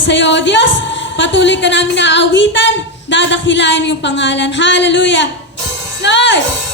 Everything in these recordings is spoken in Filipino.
sa iyo, O Diyos. Patuloy ka namin naawitan, dadakilain yung pangalan. Hallelujah! Lord!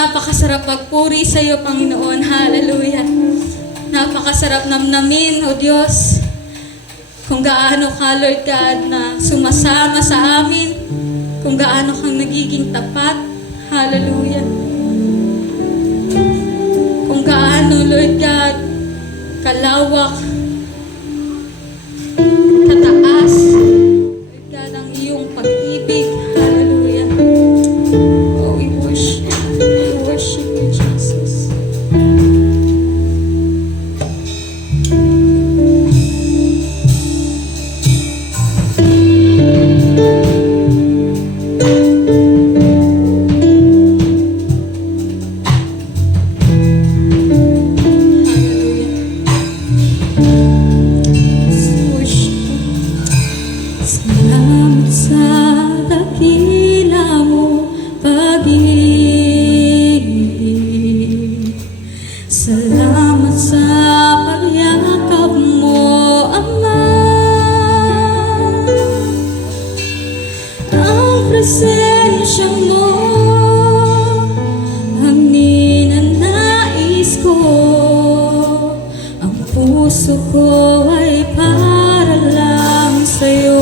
napakasarap magpuri sa iyo, Panginoon. Hallelujah. Napakasarap namnamin, O Diyos, kung gaano ka, Lord God, na sumasama sa amin, kung gaano kang nagiging tapat. Hallelujah. Kung gaano, Lord God, kalawak, kataas, Lord God, ang iyong pag-ibig. Hallelujah. Oh, we worship you, Jesus. Salamat sa dakila mo pag-ibig. Salamat sa pagyakap mo, Ama. Ang presensya mo ang ninanais ko. Ang puso ko ay para lang sa'yo.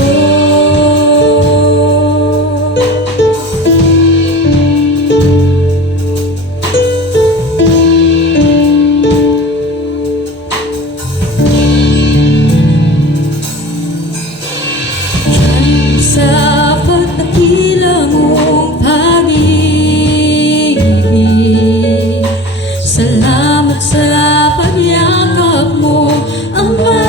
Sa pagdakila mong pag-ibig, salamat sa pagyakap mo, Ama.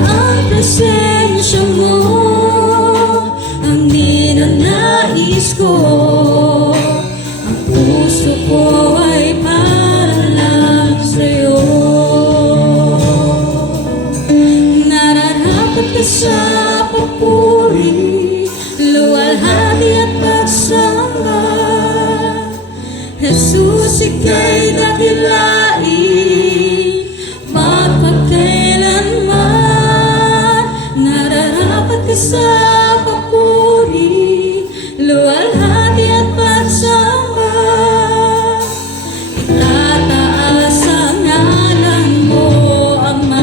Ang presensya mo ang ninanais ko. Ang puso ko ay para lang sa'yo. Nararapat ka sa papuri, luwalhati at pagsamba. Jesus, ika'y dakilain magpagkailanman. Nararapat ka sa papuri, luwalhati at pagsamba. Itataas ang ngalan mo, Ama.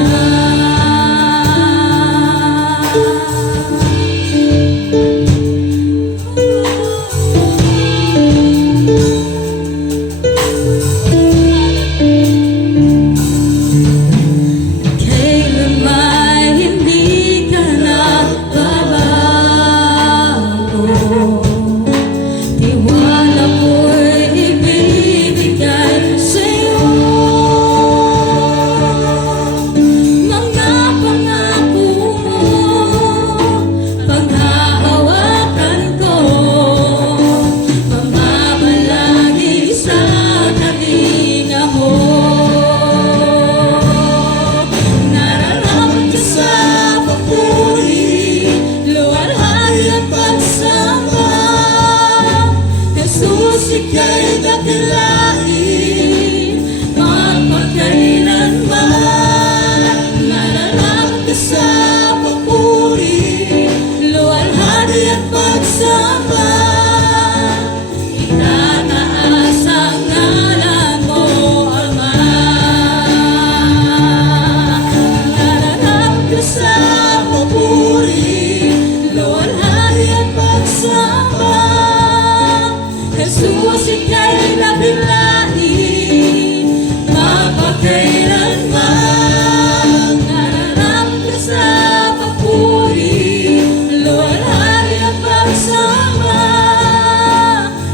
Kailanman hindi ka nagbabago. Tiwala ko'y ibibigay sa'yo. Mga pangako mo, paghahawakan ko. Mamamalagi sa kalinga mo. Nararapat ka sa papuri, luwalhati at pagsamba. Jesus, ika'y dakilain magpagkailanman. Nararapat ka sa papuri, luwalhati at pagsamba. Itataas ang ngalan mo, Ama. Nararapat ka sa papuri, luwalhati at pagsamba. Jesus, ika'y dakilain magpagkailanman. Nararapat ka sa papuri, luwalhati at pagsamba.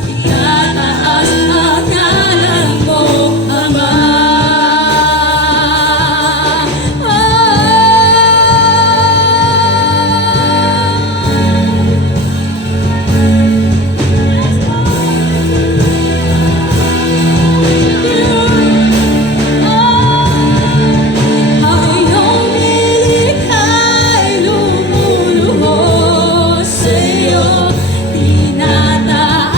Itataas ang ngalan mo, Ama. Ang iyong nilikha'y lumuluhod sa'yo. Tinataas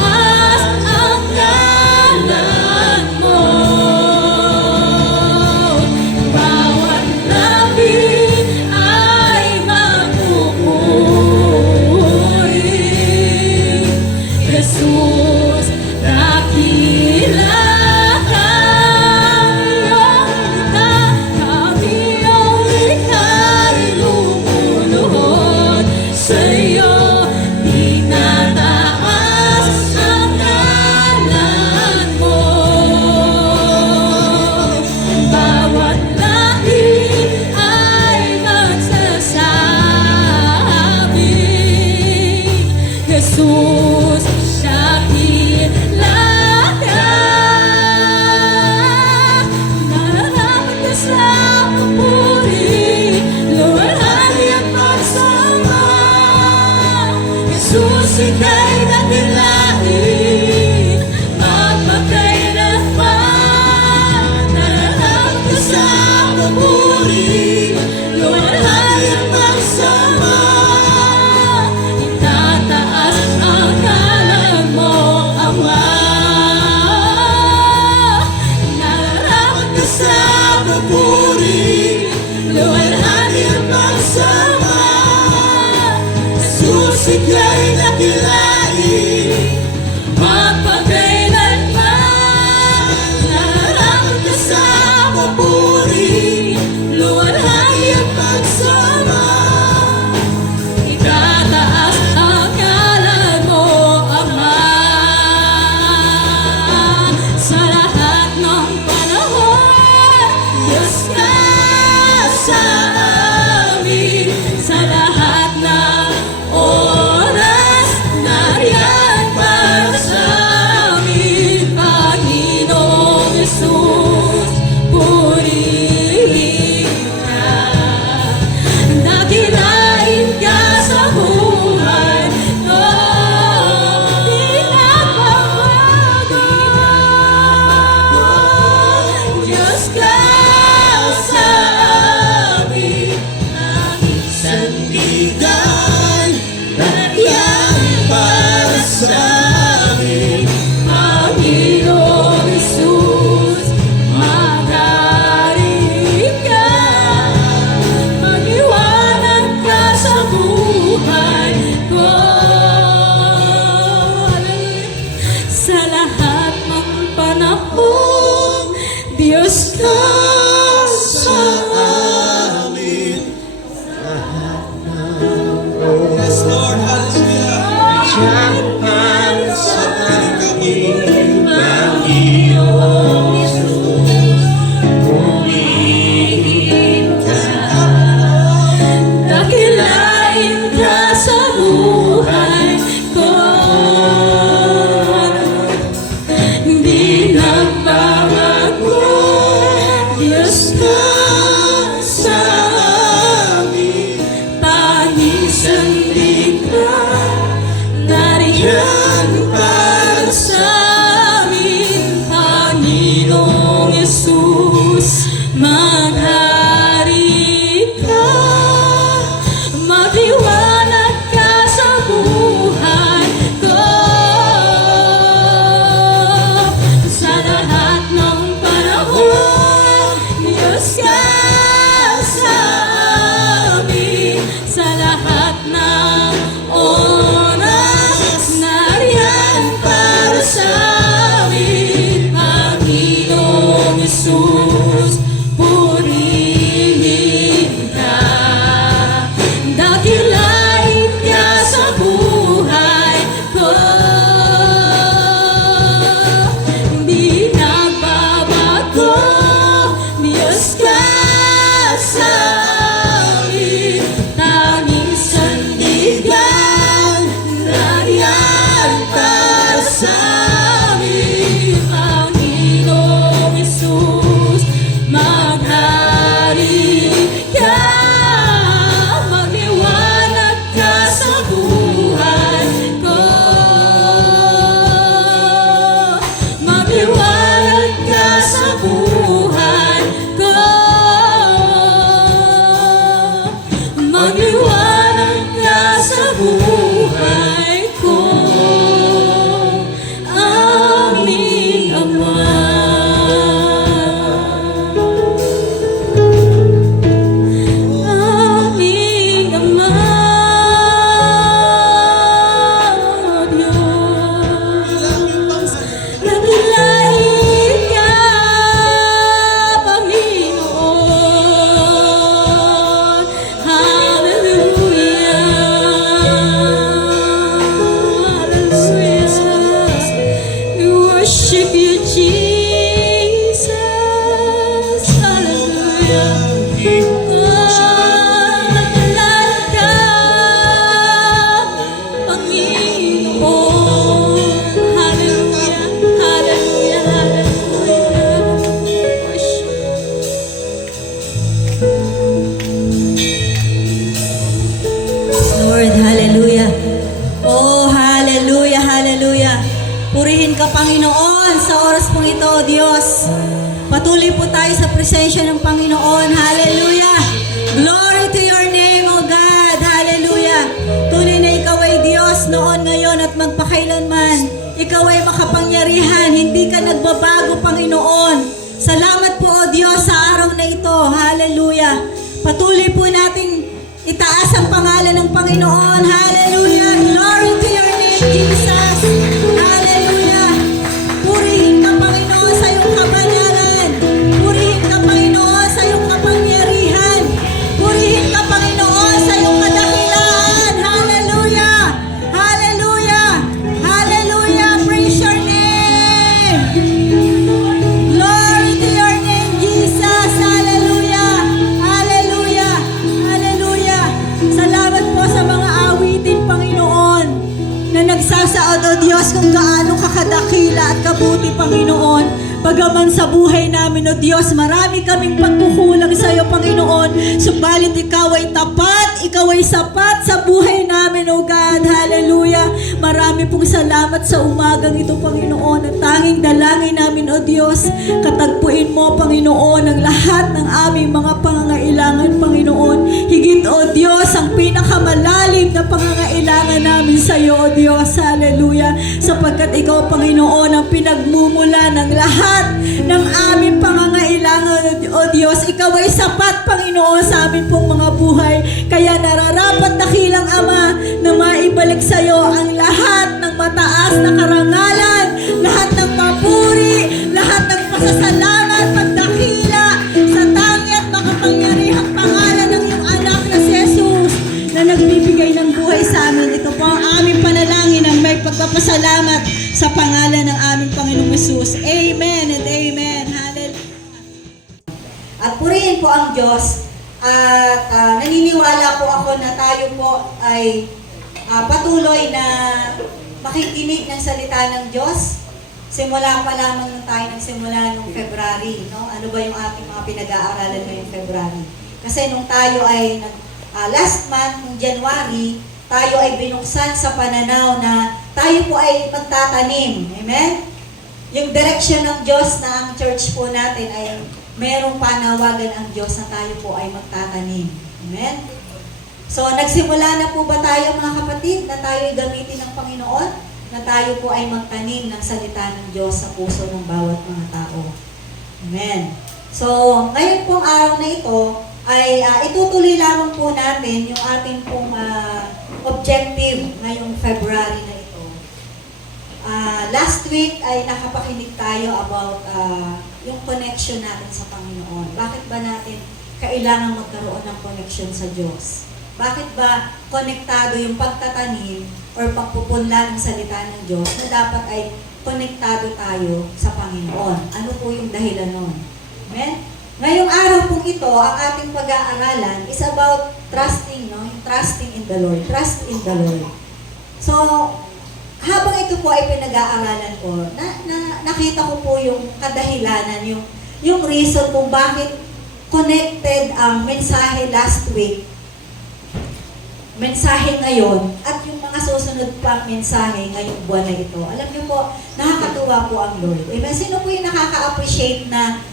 ang ngalan mo. Bawat labi ay mapupuri. Jesus, dakila ka. Iyong likha'y lumuluhod sa'yo. Tinataas ang ngalan mo. Bawat lahi ay magsasabi, Jesus, dakila ka. Nararapat ka sa papuri, luwalhati at pagsamba. Jesus, ika'y dakilain magpagkailanman. Nararapat ka sa papuri, luwalhati ika'y dakilain, Magpakailanman, nararapat ka sa papuri, luwalhati at pagsama. Itataas ang ngalan mo, Ama. Sa lahat ng panahon, Diyos ka sa amin. Sa lahat ng oras, nariyan para sa amin. Panginoong Yesus, purihin ka. Dakilain ka sa buhay ko, di nagbabago. Diyos ka sa amin, aming sandigan, nariyan para sa amin. Panginoong Yesus, magaling ka. Mag-iwanag ka sa buhay ko. Sa lahat ng panahon, Diyos ka sa amin. Yes, Lord, hallelujah. Para sa amin, Panginoong Yesus, purihin ka. Dakilain ka sa buhay ko. Hindi nagbabago. Diyos ka sa amin. Panisandigan, nariyan para sa amin. Panginoong Yesus, maghari ka. Magliwanag ka sa buhay ko. Sa lahat ng panahon, Diyos ka sa amin. Sa lahat ng oras, nariyan para sa amin. Panginoong Yesus, purihin ka. Dakilain ka sa buhay ko. Di nagbabago. Diyos ka sa amin. Tanging sandigan, nariyan para sa amin. Panginoong Yesus, maghari ka. Magliwanag ka sa buhay ko. Magliwanag ka sa buhay ko. Magliwanag ka sa buhay ko. Aming Ama. Aming Ama, Diyos. Dakilain ka, Panginoon. Hallelujah. Hallelujah. We worship you, Jesus. Hallelujah. Dakilain ka, Panginoon. Hallelujah. Hallelujah. Hallelujah. Worship. Lord, hallelujah. Oh, hallelujah, hallelujah. Purihin ka, Panginoon, sa oras pong ito, O Diyos. Patuloy po tayo sa presensya ng Panginoon. Hallelujah. Glory to your name, O God. Hallelujah. Tunay na ikaw ay Diyos noon, ngayon at magpakailanman. Ikaw ay makapangyarihan. Hindi ka nagbabago, Panginoon. Salamat po, O Diyos, sa araw na ito. Hallelujah. Patuloy po nating itaas ang pangalan ng Panginoon. Hallelujah. Diyos, kung gaano kakadakila at kabuti, Panginoon. Bagaman sa buhay namin, O Diyos, marami kaming pagkukulang sa iyo, Panginoon. Subalit ikaw ay tapat, ikaw ay sapat sa buhay namin, O God. Hallelujah. Marami pong salamat sa umagang ito, Panginoon. At tanging dalangin namin, O Diyos, katagpuin mo, Panginoon, ang lahat ng aming mga pangangailangan, Panginoon. Higit, O Diyos, ang pinakamalalim na pangangailangan namin sa iyo, O Diyos. Hallelujah. Sapagkat ikaw, Panginoon, ang pinagmumula ng lahat ng aming pangangailangan, O Diyos. Ikaw ay sapat, Panginoon, sa amin pong mga buhay. Kaya nararapat dakilang Ama na maibalik sa iyo ang lahat ng mataas na karangalan, lahat ng papuri, lahat ng pasasalamat, pagdakila sa tangi at makapangyarihang pangalan ng iyong anak na si Jesus na nagbibigay ng buhay sa amin. Ito po ang aming panalangin ng may pagpapasalamat sa pangalan ng aming Panginoong Jesus. Amen and amen. Hallelujah. At purihin po ang Diyos. At naniniwala po ako na tayo po ay patuloy na makikinig ng salita ng Diyos. Simula pa lamang nung tayo nagsimula nung February. No? Ano ba yung ating mga pinag-aaralan ngayong February? Kasi nung tayo ay last month, nung January, tayo ay binuksan sa pananaw na tayo po ay magtatanim. Amen? Yung direction ng Diyos na ang church po natin ay merong panawagan ang Diyos na tayo po ay magtatanim. Amen? So, nagsimula na po ba tayo mga kapatid na tayo ay gamitin ng Panginoon? Na tayo po ay magtanim ng salita ng Diyos sa puso ng bawat mga tao. Amen? So, ngayon pong araw na ito ay itutuloy lamang po natin yung ating pong objective ngayong February na ito. Last week ay nakapakinig tayo about yung connection natin sa Panginoon. Bakit ba natin kailangan magkaroon ng connection sa Diyos? Bakit ba konektado yung pagtatanim or pagpupunla ng salita ng Diyos na dapat ay konektado tayo sa Panginoon? Ano po yung dahilan nun? Amen? Ngayong araw pong ito, ang ating pag-aaralan is about trusting, no? Yung trusting in the Lord. Trust in the Lord. So, habang ito po ay pinag-aaralan ko, nakita ko po yung kadahilanan, yung reason kung bakit connected ang mensahe last week, mensahe ngayon, at yung mga susunod pang mensahe ngayong buwan na ito. Alam niyo po, nakakatuwa po ang Lord. Amen? Sino po yung nakaka-appreciate na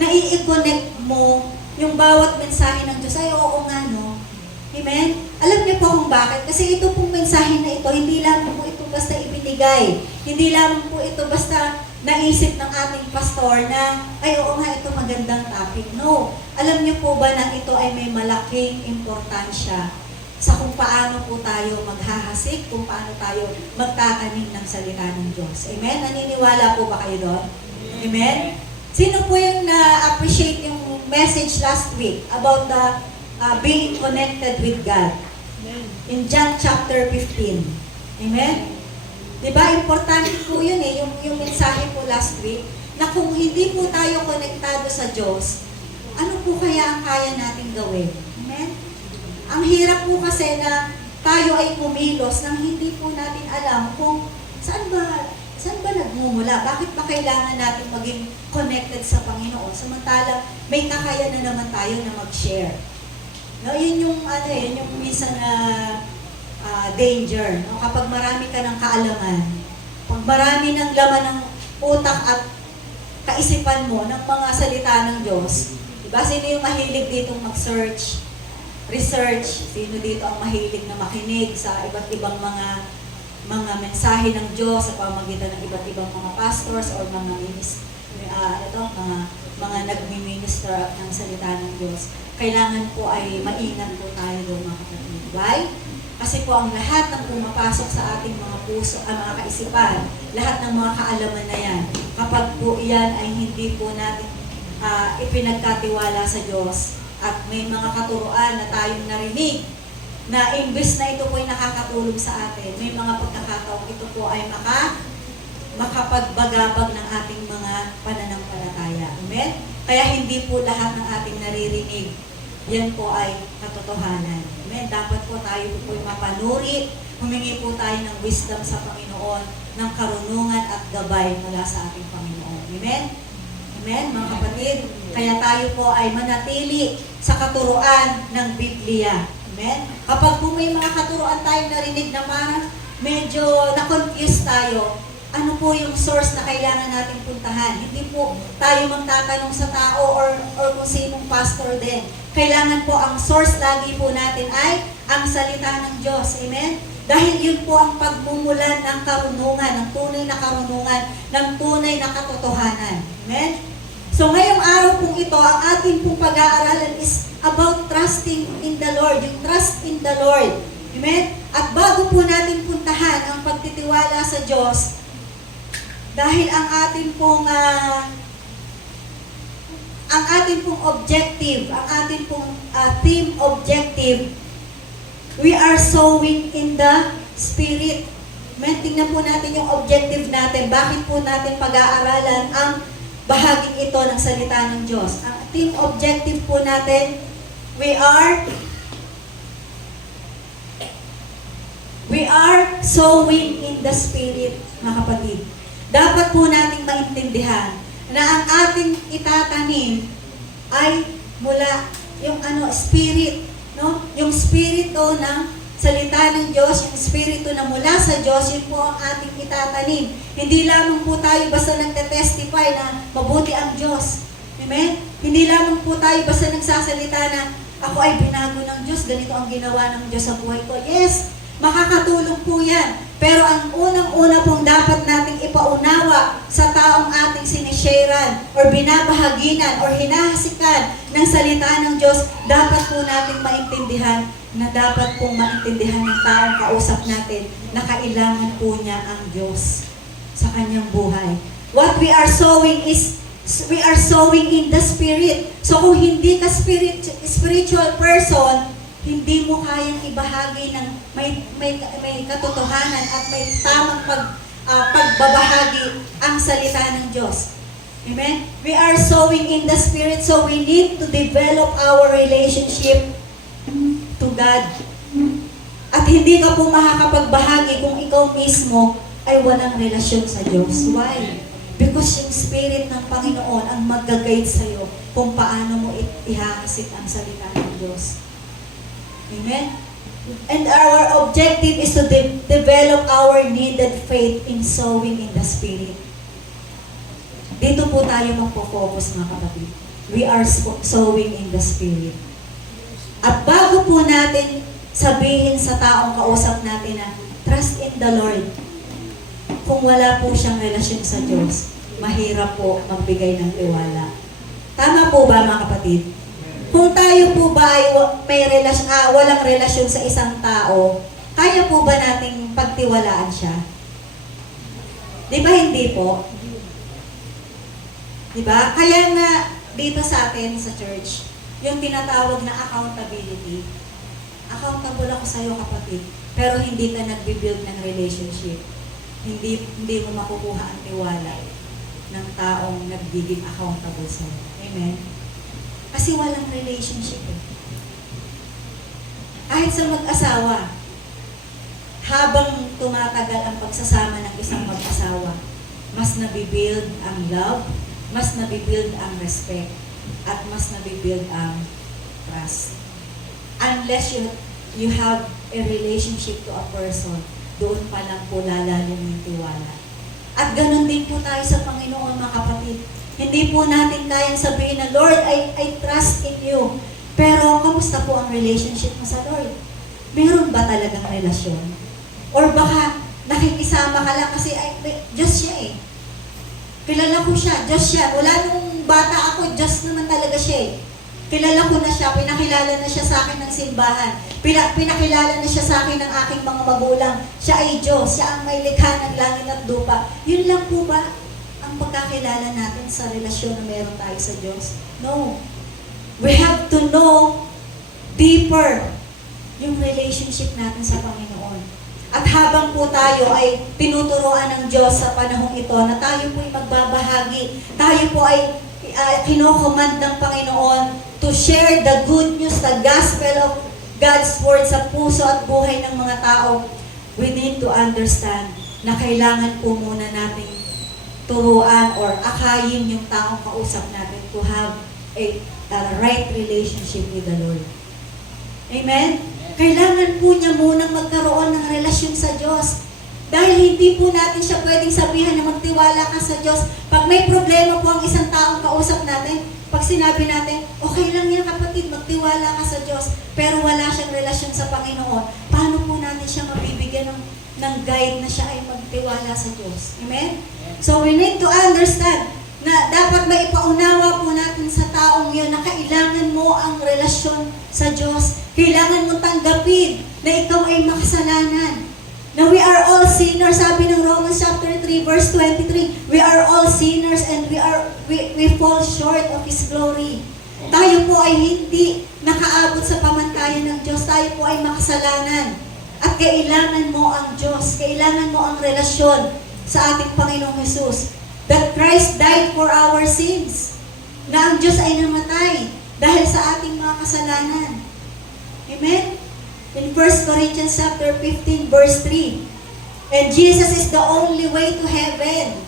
nai-connect mo yung bawat mensahe ng Diyos? Ay, oo nga, no? Amen? Alam niyo po kung bakit? Kasi ito pong mensahe na ito, hindi lamang po ito basta ibinigay. Hindi lamang po ito basta naisip ng ating pastor na, ay, oo nga, ito magandang topic. No. Alam niyo po ba na ito ay may malaking importansya sa kung paano po tayo maghahasik, kung paano tayo magtatanim ng salita ng Diyos. Amen? Naniniwala po ba kayo doon? Amen? Sino po yung na-appreciate yung message last week about the being connected with God? In John chapter 15. Amen? Diba? Importante po yun eh, yung mensahe po last week, na kung hindi po tayo konektado sa Diyos, ano po kaya ang kaya natin gawin? Amen? Ang hirap po kasi na tayo ay kumilos nang hindi po natin alam kung saan ba nagmumula? Bakit ba kailangan natin maging connected sa Panginoon? Samantalang may kakayanan na naman tayo na mag-share. No, yun yung minsan na danger. No? Kapag marami ka ng kaalaman, pag marami ng laman ng utak at kaisipan mo ng mga salita ng Diyos, diba? Sino yung mahilig ditong mag-search? Research, sino dito ang mahilig na makinig sa iba't ibang mga mensahe ng Diyos sa pamamagitan ng iba't ibang mga pastors or mga mga nagmi-minister ng salita ng Diyos. Kailangan po ay maingat po tayo doon mga kapatid. Why? Kasi po ang lahat ng pumapasok sa ating mga puso, mga kaisipan, lahat ng mga kaalaman na yan, kapag po yan ay hindi po natin ipinagkatiwala sa Diyos, at may mga katuruan na tayong narinig na imbes na ito po ay nakakatulong sa atin, may mga pagkakataong ito po ay makapagbagabag ng ating mga pananampalataya. Amen? Kaya hindi po lahat ng ating naririnig, yan po ay katotohanan. Amen? Dapat po tayo po ay mapanuri, humingi po tayo ng wisdom sa Panginoon, ng karunungan at gabay mula sa ating Panginoon. Amen? Amen, mga kapatid? Kaya tayo po ay manatili sa katuruan ng Biblia. Amen? Kapag po may mga katuruan tayo narinig na medyo na-confuse tayo, ano po yung source na kailangan nating puntahan? Hindi po tayo magtatanong sa tao or kung sinong pastor din. Kailangan po ang source lagi po natin ay ang salita ng Diyos. Amen? Dahil yun po ang pagmumulan ng karunungan, ng tunay na karunungan, ng tunay na katotohanan. Amen? So ngayong araw pong ito, ang ating pong pag-aaralan is about trusting in the Lord, yung trust in the Lord. Amen? At bago po natin puntahan ang pagtitiwala sa Diyos, dahil ang ating pong objective, ang ating pong theme objective, we are sowing in the Spirit. Amen? Tingnan po natin yung objective natin. Bakit po natin pag-aaralan ang bahaging ito ng salita ng Diyos? Ang theme objective po natin, we are sowing in the Spirit, mga kapatid. Dapat po nating maintindihan na ang ating itatanim ay mula yung spirit, no? Yung spirito ng salita ng Diyos, yung spirito na mula sa Diyos, yun po ang ating itatanim. Hindi lamang po tayo basta nagte-testify na mabuti ang Diyos. Amen? Hindi lamang po tayo basta nagsasalita na ako ay binago ng Diyos, ganito ang ginawa ng Diyos sa buhay ko. Yes, makakatulong po yan. Pero ang unang-una pong dapat nating ipaunawa sa taong ating sinisharean or binabahaginan or hinahasikan ng salita ng Diyos, dapat po nating maintindihan na dapat pong maintindihan ng taong kausap natin na kailangan po niya ang Diyos sa kanyang buhay. What we are sowing is, we are sowing in the Spirit. So kung hindi ka spiritual person, hindi mo kayang ibahagi ng may katotohanan at may tamang pagbabahagi ang salita ng Diyos. Amen? We are sowing in the Spirit, so we need to develop our relationship to God. At hindi ka po makakapagbahagi kung ikaw mismo ay walang relasyon sa Diyos. Why? Because yung Spirit ng Panginoon ang mag-guide sa'yo kung paano mo ihahasit ang salita ng Diyos. Amen? And our objective is to develop our needed faith in sowing in the Spirit. Dito po tayo magpo-focus, mga kapatid. We are sowing in the Spirit. At bago po natin sabihin sa taong kausap natin na trust in the Lord, kung wala po siyang relasyon sa Diyos, mahirap po magbigay ng tiwala. Tama po ba, mga kapatid? Kung tayo po ba ay walang relasyon sa isang tao, kaya po ba nating pagtiwalaan siya? Di ba hindi po? Di ba? Kaya nga dito sa atin sa church, yung tinatawag na accountability. Accountable ako sa iyo, kapatid, pero hindi ka nagbi-build ng relationship. Hindi mo makukuha ang tiwala ng taong nagiging accountable sa iyo. Amen? Kasi walang relationship eh. Kahit sa mag-asawa, habang tumatagal ang pagsasama ng isang mag-asawa, mas nabibuild ang love, mas nabibuild ang respect, at mas nabibuild ang trust. Unless you have a relationship to a person, doon pa lang po lalalim yung tiwala. At ganun din po tayo sa Panginoon, mga kapatid. Hindi po natin kayang sabihin na, Lord, I trust in you. Pero, kamusta po ang relationship mo sa Lord? Meron ba talagang relasyon? Or baka, nakikisama ka lang kasi, Diyos siya eh. Kilala ko siya, Diyos siya. Wala nung bata ako, Diyos naman talaga siya eh. Kilala ko na siya, pinakilala na siya sa akin ng simbahan. Pinakilala na siya sa akin ng aking mga magulang. Siya ay Diyos, siya ang may likha ng langit at lupa. Yun lang po ba ang pagkakilala natin sa relasyon na meron tayo sa Diyos? No. We have to know deeper yung relationship natin sa Panginoon. At habang po tayo ay tinuturuan ng Diyos sa panahong ito na tayo po ay magbabahagi, tayo po ay kinocommand ng Panginoon to share the good news, the gospel of God's word sa puso at buhay ng mga tao. we need to understand na kailangan po muna natin turuan or akayin yung taong kausap natin to have a right relationship with the Lord. Amen? Kailangan po niya munang magkaroon ng relasyon sa Diyos. Dahil hindi po natin siya pwedeng sabihan na magtiwala ka sa Diyos. Pag may problema po ang isang taong kausap natin, pag sinabi natin, okay lang yan kapatid, magtiwala ka sa Diyos, pero wala siyang relasyon sa Panginoon, paano po natin siya mabibigyan ng guide na siya ay magtiwala sa Diyos? Amen? So we need to understand na dapat maipaunawa po natin sa taong yun na kailangan mo ang relasyon sa Diyos. Kailangan mo tanggapin na ikaw ay makasalanan. Na we are all sinners, sabi ng Romans chapter 3 verse 23, we are all sinners and we fall short of His glory. Tayo po ay hindi nakaabot sa pamantayan ng Diyos, tayo po ay makasalanan. At kailangan mo ang Diyos, kailangan mo ang relasyon sa ating Panginoong Jesus. That Christ died for our sins. Na ang Diyos ay namatay dahil sa ating mga kasalanan. Amen? In 1 Corinthians chapter 15 verse 3, and Jesus is the only way to heaven.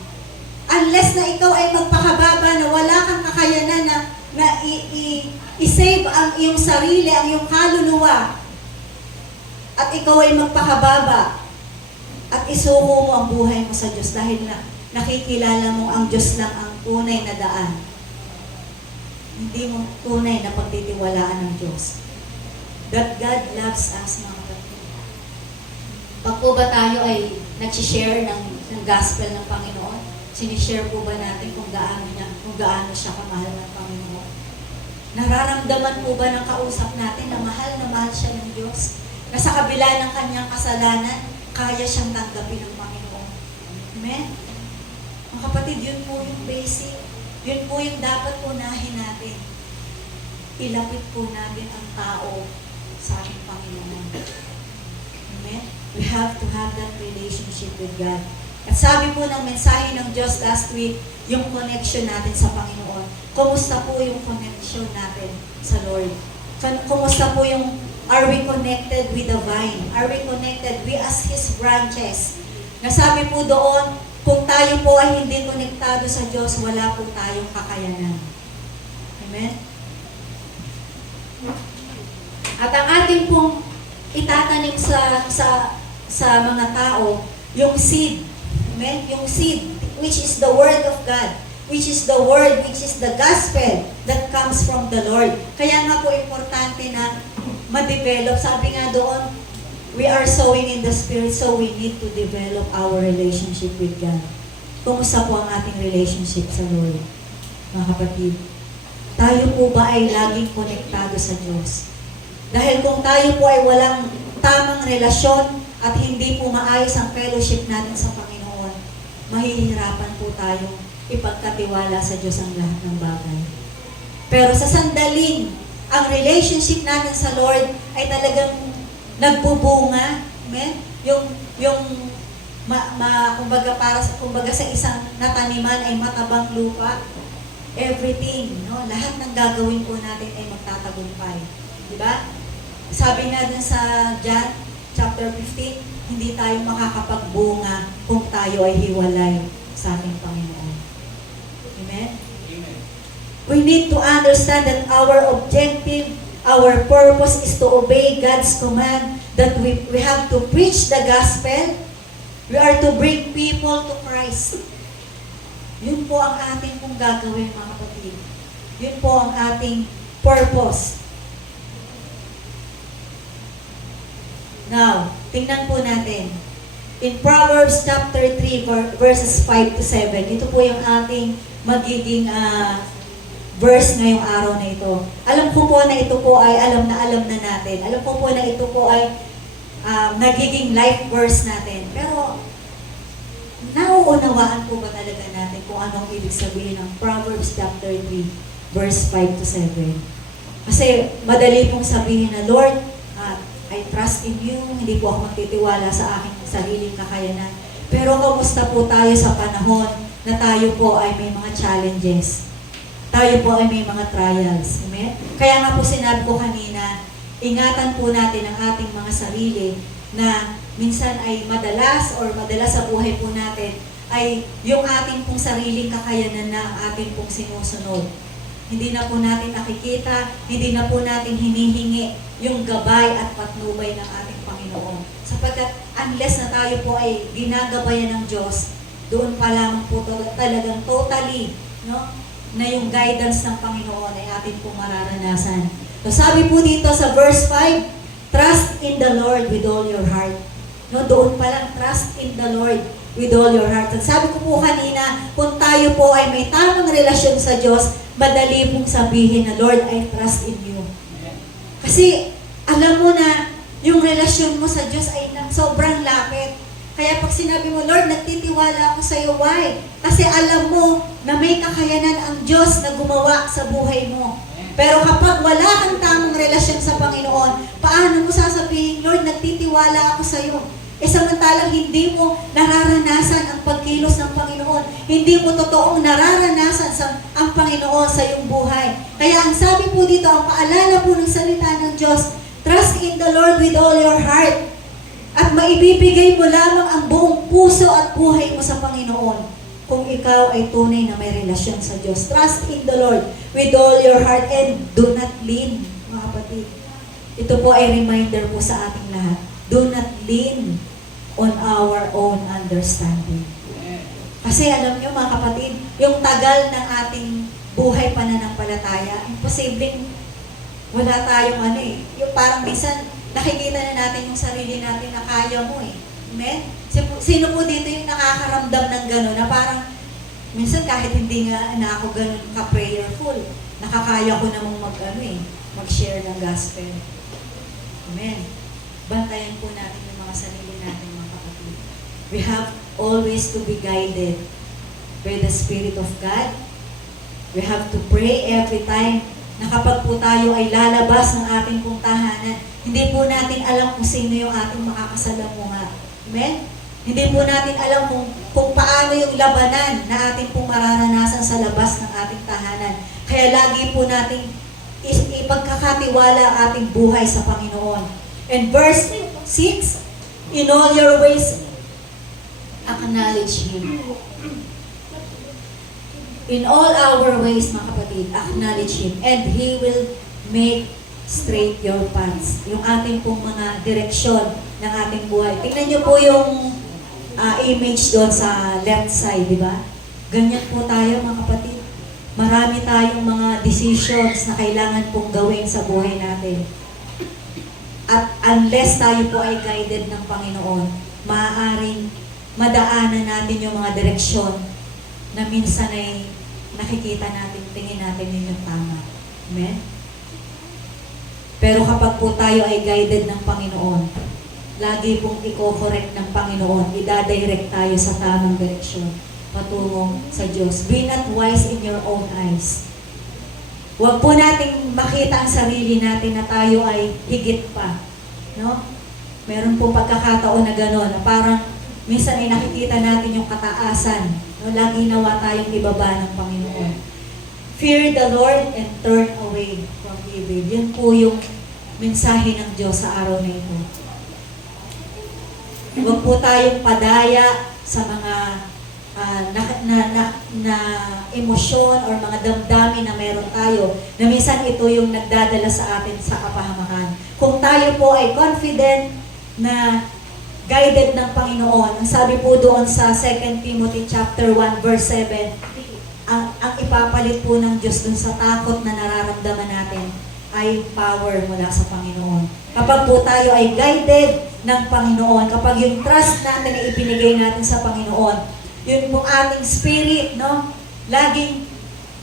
Unless na ikaw ay magpakababa na wala kang kakayanan na i-save ang iyong sarili, ang iyong kaluluwa, at ikaw ay magpakababa at isuko mo ang buhay mo sa Diyos dahil na nakikilala mo ang Diyos lang ang tunay na daan. Hindi mo tunay na pagtitiwalaan ng Diyos. That God loves us, mga kapatid. Pag po ba tayo ay nag-share ng gospel ng Panginoon, sinishare po ba natin kung gaano siya kamahal ng Panginoon? Nararamdaman po ba ng kausap natin na mahal siya ng Diyos? Na sa kabila ng kanyang kasalanan, kaya siyang tanggapin ng Panginoon. Amen? Mga kapatid, yun po yung basic. Yun po yung dapat unahin natin. Ilapit po natin ang tao sa ating Panginoon. Amen? We have to have that relationship with God. At sabi po ng mensahe ng Diyos last week, yung connection natin sa Panginoon. Kumusta po yung connection natin sa Lord? Kumusta po yung, are we connected with the vine? Are we connected? We as His branches. Nasabi po doon, kung tayo po ay hindi konektado sa Diyos, wala po tayong kakayanan. Amen? At ang ating pong itatanim sa mga tao, yung seed. Amen? Yung seed, which is the Word of God, which is the Word, which is the gospel that comes from the Lord. Kaya nga po importante na ma-develop. Sabi nga doon, we are sowing in the Spirit, so we need to develop our relationship with God. Kumusta po ang ating relationship sa Lord? Mga kapatid, tayo po ba ay laging konektado sa Diyos? Dahil kung tayo po ay walang tamang relasyon at hindi po maayos ang fellowship natin sa Panginoon, mahihirapan po tayong ipagkatiwala sa Diyos ang lahat ng bagay. Pero sa sandaling, ang relationship natin sa Lord ay talagang nagbubunga. Amen? Kumbaga sa isang nataniman ay matabang lupa. Everything, no? Lahat ng gagawin po natin ay magtatagumpay. Diba? Sabi nga dun sa John chapter 15, hindi tayo makakapagbunga kung tayo ay hiwalay sa ating Panginoon. Amen? Amen. We need to understand that our objective, our purpose is to obey God's command, that we have to preach the gospel. We are to bring people to Christ. Yun po ang ating pong gagawin, mga kapatid. Yun po ang ating purpose. Now, tingnan po natin. In Proverbs chapter 3, verses 5 to 7, ito po yung ating magiging verse ngayong araw na ito. Alam ko po na ito po ay alam na natin. Alam ko po na ito po ay nagiging life verse natin. Pero, nauunawaan po ba talaga natin kung anong ibig sabihin ng Proverbs chapter 3, verse 5 to 7? Kasi madali pong sabihin na, Lord, I trust in you, hindi po ako magtitiwala sa aking sariling kakayanan. Pero kumusta po tayo sa panahon na tayo po ay may mga challenges? Tayo po ay may mga trials. Amen? Kaya nga po sinabi ko kanina, ingatan po natin ang ating mga sarili na minsan ay madalas sa buhay po natin ay yung ating pong sariling kakayanan na ang ating pong sinusunod. Hindi na po natin nakikita, hindi na po natin hinihingi yung gabay at patnubay ng ating Panginoon. Sapagkat unless na tayo po ay ginagabayan ng Diyos, doon pa lamang po talagang totally, no, na yung guidance ng Panginoon ay atin pong mararanasan. So sabi po dito sa verse 5, trust in the Lord with all your heart. No, doon pa lang, trust in the Lord with all your heart. At sabi ko po kanina, kung tayo po ay may tamang relasyon sa Diyos, madali pong sabihin na, Lord, I trust in you. Kasi alam mo na yung relasyon mo sa Diyos ay sobrang lapit. Kaya pag sinabi mo, Lord, nagtitiwala ako sa iyo. Why? Kasi alam mo na may kakayanan ang Diyos na gumawa sa buhay mo. Pero kapag wala kang tamang relasyon sa Panginoon, paano mo sasabihin, Lord, nagtitiwala ako sa iyo? Samantalang hindi mo nararanasan ang pagkilos ng Panginoon. Hindi mo totoong nararanasan ang Panginoon sa iyong buhay. Kaya ang sabi po dito, ang paalala po ng salita ng Diyos, trust in the Lord with all your heart. At maibibigay mo lamang ang buong puso at buhay mo sa Panginoon kung ikaw ay tunay na may relasyon sa Diyos. Trust in the Lord with all your heart and do not lean, mga kapatid. Ito po ay reminder po sa ating lahat. Do not lean on our own understanding. Kasi alam nyo mga kapatid, yung tagal ng ating buhay pananampalataya, imposibleng wala tayong yung parang minsan nakikita na natin yung sarili natin na kaya mo eh. Amen? Sino po dito yung nakakaramdam ng gano'n na parang minsan kahit hindi nga na ako gano'n ka-prayerful, nakakaya ko namang mag-share ng gospel. Amen? Bantayan po natin yung mga sarili natin, mga kapatid. We have always to be guided by the Spirit of God. We have to pray every time na kapag po tayo ay lalabas ng ating pong tahanan, hindi po natin alam kung sino yung ating makakasalamuha. Amen? Hindi po natin alam kung paano yung labanan na ating pong mararanasan sa labas ng ating tahanan. Kaya lagi po natin ipagkakatiwala ang ating buhay sa Panginoon. And verse 6, in all your ways, acknowledge Him. In all our ways, mga kapatid, acknowledge Him. And He will make straight your paths. Yung ating pong mga direksyon ng ating buhay. Tingnan niyo po yung image doon sa left side, di ba? Ganyan po tayo, mga kapatid. Marami tayong mga decisions na kailangan pong gawin sa buhay natin. At unless tayo po ay guided ng Panginoon, maaaring madaanan natin yung mga direksyon na minsan ay nakikita natin, tingin natin yun yung tama. Amen? Pero kapag po tayo ay guided ng Panginoon, lagi pong i-correct ng Panginoon, i-direct tayo sa tamang direksyon patungo sa Diyos. Be not wise in your own eyes. Huwag po nating makita ang sarili natin na tayo ay higit pa. No? Meron po pagkakataon na gano'n, na parang minsan ay nakikita natin yung kataasan. No? Lagi nawa tayong ibaba ng Panginoon. Fear the Lord and turn away from evil. Yan po yung mensahe ng Diyos sa araw na ito. Huwag po tayong padaya sa mga na emosyon or mga damdamin na meron tayo, na minsan ito yung nagdadala sa atin sa kapahamakan. Kung tayo po ay confident na guided ng Panginoon, ang sabi po doon sa 2 Timothy chapter 1 verse 7, ang ipapalit po ng Diyos dun sa takot na nararamdaman natin ay power mula sa Panginoon. Kapag po tayo ay guided ng Panginoon, kapag yung trust natin ay ibinigay natin sa Panginoon, yun po ating spirit, no? Laging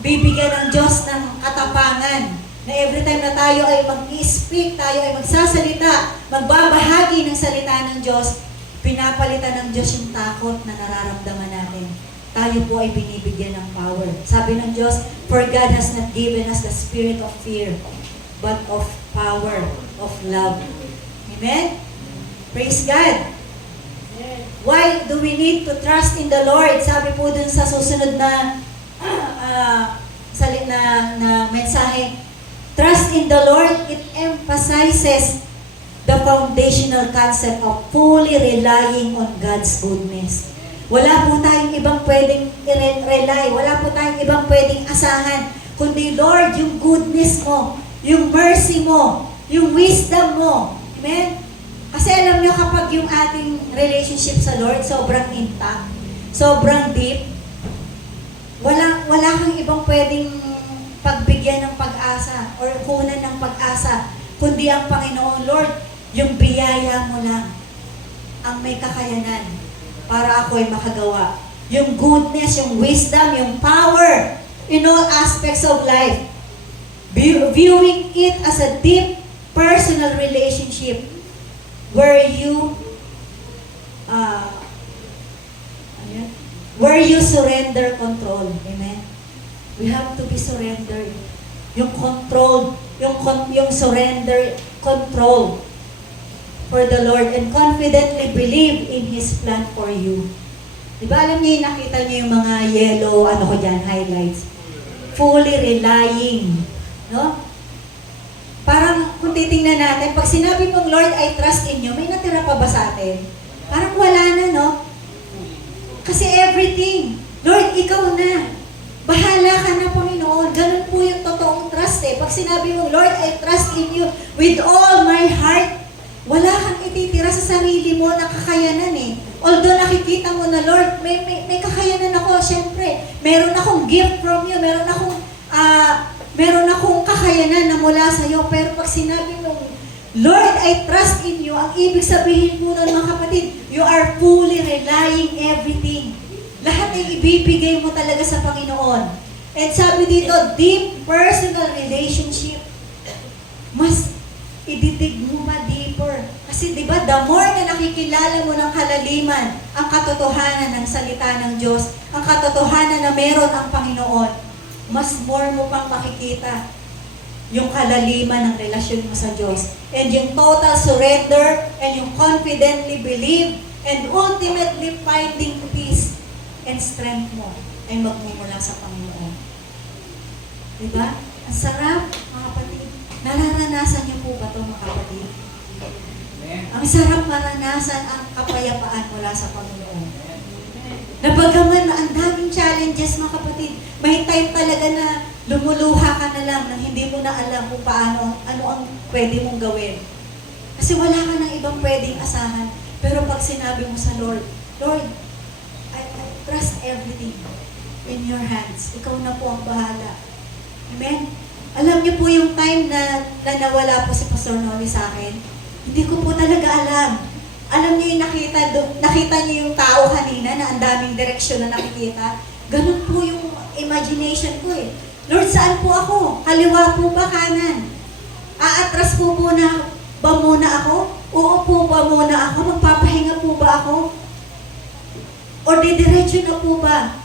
bibigyan ng Diyos ng katapangan na every time na tayo ay mag-speak, tayo ay magsasalita, magbabahagi ng salita ng Diyos, pinapalitan ng Diyos yung takot na nararamdaman natin. Tayo po ay binibigyan ng power. Sabi ng Diyos, for God has not given us the spirit of fear, but of power, of love. Amen? Praise God! Why do we need to trust in the Lord? Sabi po dun sa susunod na mensahe, trust in the Lord, it emphasizes the foundational concept of fully relying on God's goodness. Wala po tayong ibang pwedeng i-rely, wala po tayong ibang pwedeng asahan, kundi Lord, yung goodness mo, yung mercy mo, yung wisdom mo. Amen? Kasi alam nyo, kapag yung ating relationship sa Lord, sobrang intact, sobrang deep, wala kang ibang pwedeng pagbigyan ng pag-asa or kunan ng pag-asa, kundi ang Panginoon. Lord, yung biyaya mo lang ang may kakayanan para ako ay makagawa. Yung goodness, yung wisdom, yung power in all aspects of life. Viewing it as a deep personal relationship where you surrender control. Amen. We have to be surrendered. Yung control, yung surrender control for the Lord and confidently believe in His plan for you. Diba alam niyo, nakita niyo yung mga yellow, highlights. Fully relying. No? Parang kung titingnan natin, pag sinabi mong, Lord, I trust in you, may natira pa ba sa atin? Parang wala na, no? Kasi everything, Lord, ikaw na. Bahala ka na, Panginoon. Ganun po yung totoong trust eh. Pag sinabi mo, Lord, I trust in you with all my heart, wala kang ititira sa sarili mo na kakayanan eh. Although nakikita mo na, Lord, may kakayanan ako, syempre. Meron akong gift from you, meron akong kakayanan na mula sa iyo. Pero pag sinabi mo, Lord, I trust in you, ang ibig sabihin mo nun, mga kapatid, you are fully relying everything. Lahat ay ibibigay mo talaga sa Panginoon. And sabi dito, deep personal relationship. Mas ididig mo pa deeper. Kasi di ba, the more na nakikilala mo ng kalaliman, ang katotohanan ng salita ng Diyos, ang katotohanan na meron ang Panginoon, mas more mo pang makikita yung kalaliman ng relasyon mo sa Diyos. And yung total surrender, and yung confidently believe, and ultimately finding peace and strength mo ay magmumula sa Panginoon. Diba? Ang sarap, mga kapatid. Nararanasan niyo po ba ito, mga kapatid? Ang sarap maranasan ang kapayapaan mula sa Panginoon. Nabagaman na ang daming challenges, mga kapatid, may time talaga na lumuluha ka na lang nang hindi mo na alam kung paano, ano ang pwede mong gawin. Kasi wala ka ng ibang pwedeng asahan. Pero pag sinabi mo sa Lord, Lord, I trust everything in your hands. Ikaw na po ang bahala. Amen? Alam niyo po yung time na nawala po si Pastor Noli sa akin, hindi ko po talaga alam. Alam niyo yung nakita niyo yung tao kanina na ang daming direksyon na nakikita. Ganun po yung imagination ko eh. Lord, saan po ako? Kaliwa po ba, kanan? Aatras po ba muna ako? Oo po ba muna ako? Magpapahinga po ba ako? O didiretso na po ba?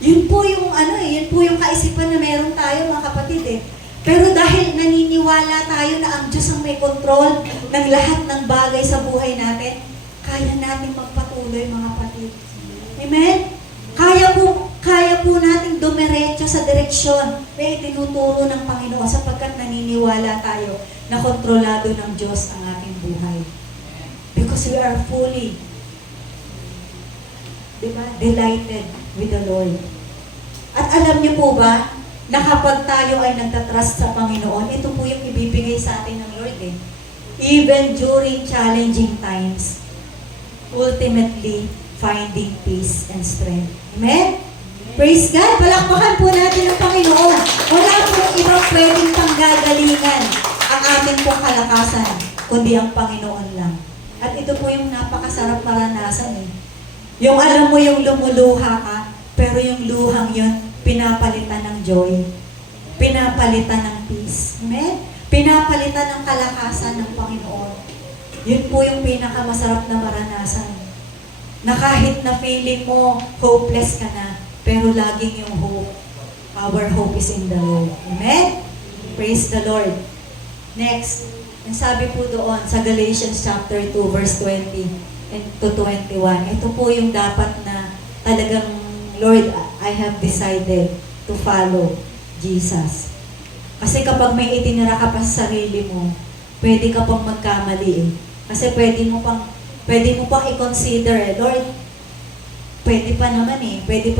Yun po yung yun po yung kaisipan na meron tayo, mga kapatid eh. Pero dahil naniniwala tayo na ang Diyos ang may control ng lahat ng bagay sa buhay natin, kaya natin magpatuloy, mga kapatid. Amen? Kaya po natin dumiretso sa direksyon na itinuturo ng Panginoon sapagkat naniniwala tayo na kontrolado ng Diyos ang ating buhay. Because we are fully delighted with the Lord. At alam niyo po ba, na kapag tayo ay nagtatrust sa Panginoon, ito po yung ibibigay sa atin ng Lord eh. Even during challenging times, ultimately finding peace and strength. Amen? Praise God! Palakpakan po natin ang Panginoon. Wala pong ibang pwedeng panggagalingan ang ating pong kalakasan, kundi ang Panginoon lang. At ito po yung napakasarap maranasan eh. Yung alam mo yung lumuluha ka, pero yung luhang yun, pinapalitan ng joy. Pinapalitan ng peace. Amen? Pinapalitan ng kalakasan ng Panginoon. Yun po yung pinakamasarap na maranasan. Na kahit na feeling mo, hopeless ka na, pero laging yung hope. Our hope is in the Lord. Amen? Praise the Lord. Next, ang sabi po doon sa Galatians chapter 2, verse 20 and to 21, ito po yung dapat na talagang, Lord, I have decided to follow Jesus. Kasi kapag may itinira ka pa sa sarili mo, pwede ka pang magkamali eh. Kasi pwede mo pang i-consider eh, Lord, pwede pa naman eh. Pwede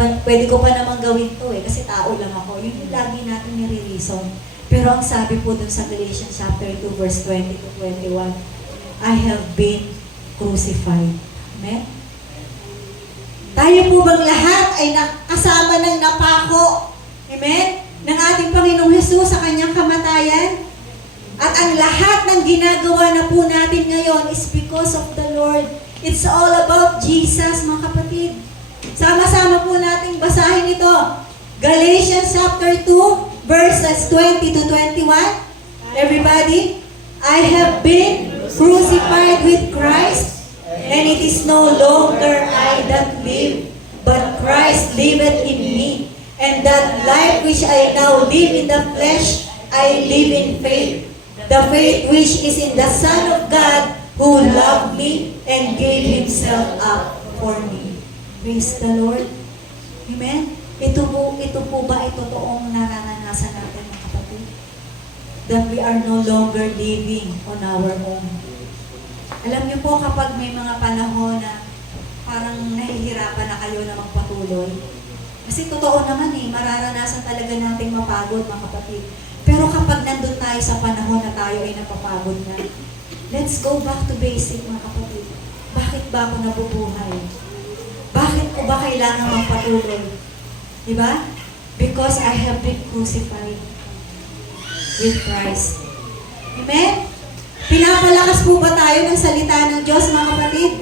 ko pa naman gawin to eh. Kasi tao lang ako. Yun yung lagi natin nire-reason. Pero ang sabi po dun sa Galatians chapter 2, verse 20 to 21, I have been crucified. Amen? Tayo po bang lahat ay kasama ng napako? Amen? Ng ating Panginoong Hesus sa kanyang kamatayan? At ang lahat ng ginagawa na po natin ngayon is because of the Lord. It's all about Jesus, mga kapatid. Sama-sama po nating basahin ito. Galatians chapter 2, verses 20 to 21. Everybody, I have been crucified with Christ, and it is no longer I that live, but Christ liveth in me. And that life which I now live in the flesh, I live in faith. The faith which is in the Son of God, who loved me and gave Himself up for me. Praise the Lord. Amen? Ito po ba ay totoong nararanasan natin, mga kapatid? That we are no longer living on our own. Alam niyo po, kapag may mga panahon na parang nahihirapan na kayo na magpatuloy, kasi totoo naman eh, mararanasan talaga nating mapagod, mga kapatid. Pero kapag nandun tayo sa panahon na tayo ay napapagod na, let's go back to basic, mga kapatid. Bakit ba ako nabubuhay? Bakit ko ba kailangan magpatuloy? Diba? Because I have been crucified with Christ. Amen? Pinapalakas po ba tayo ng salita ng Diyos, mga kapatid?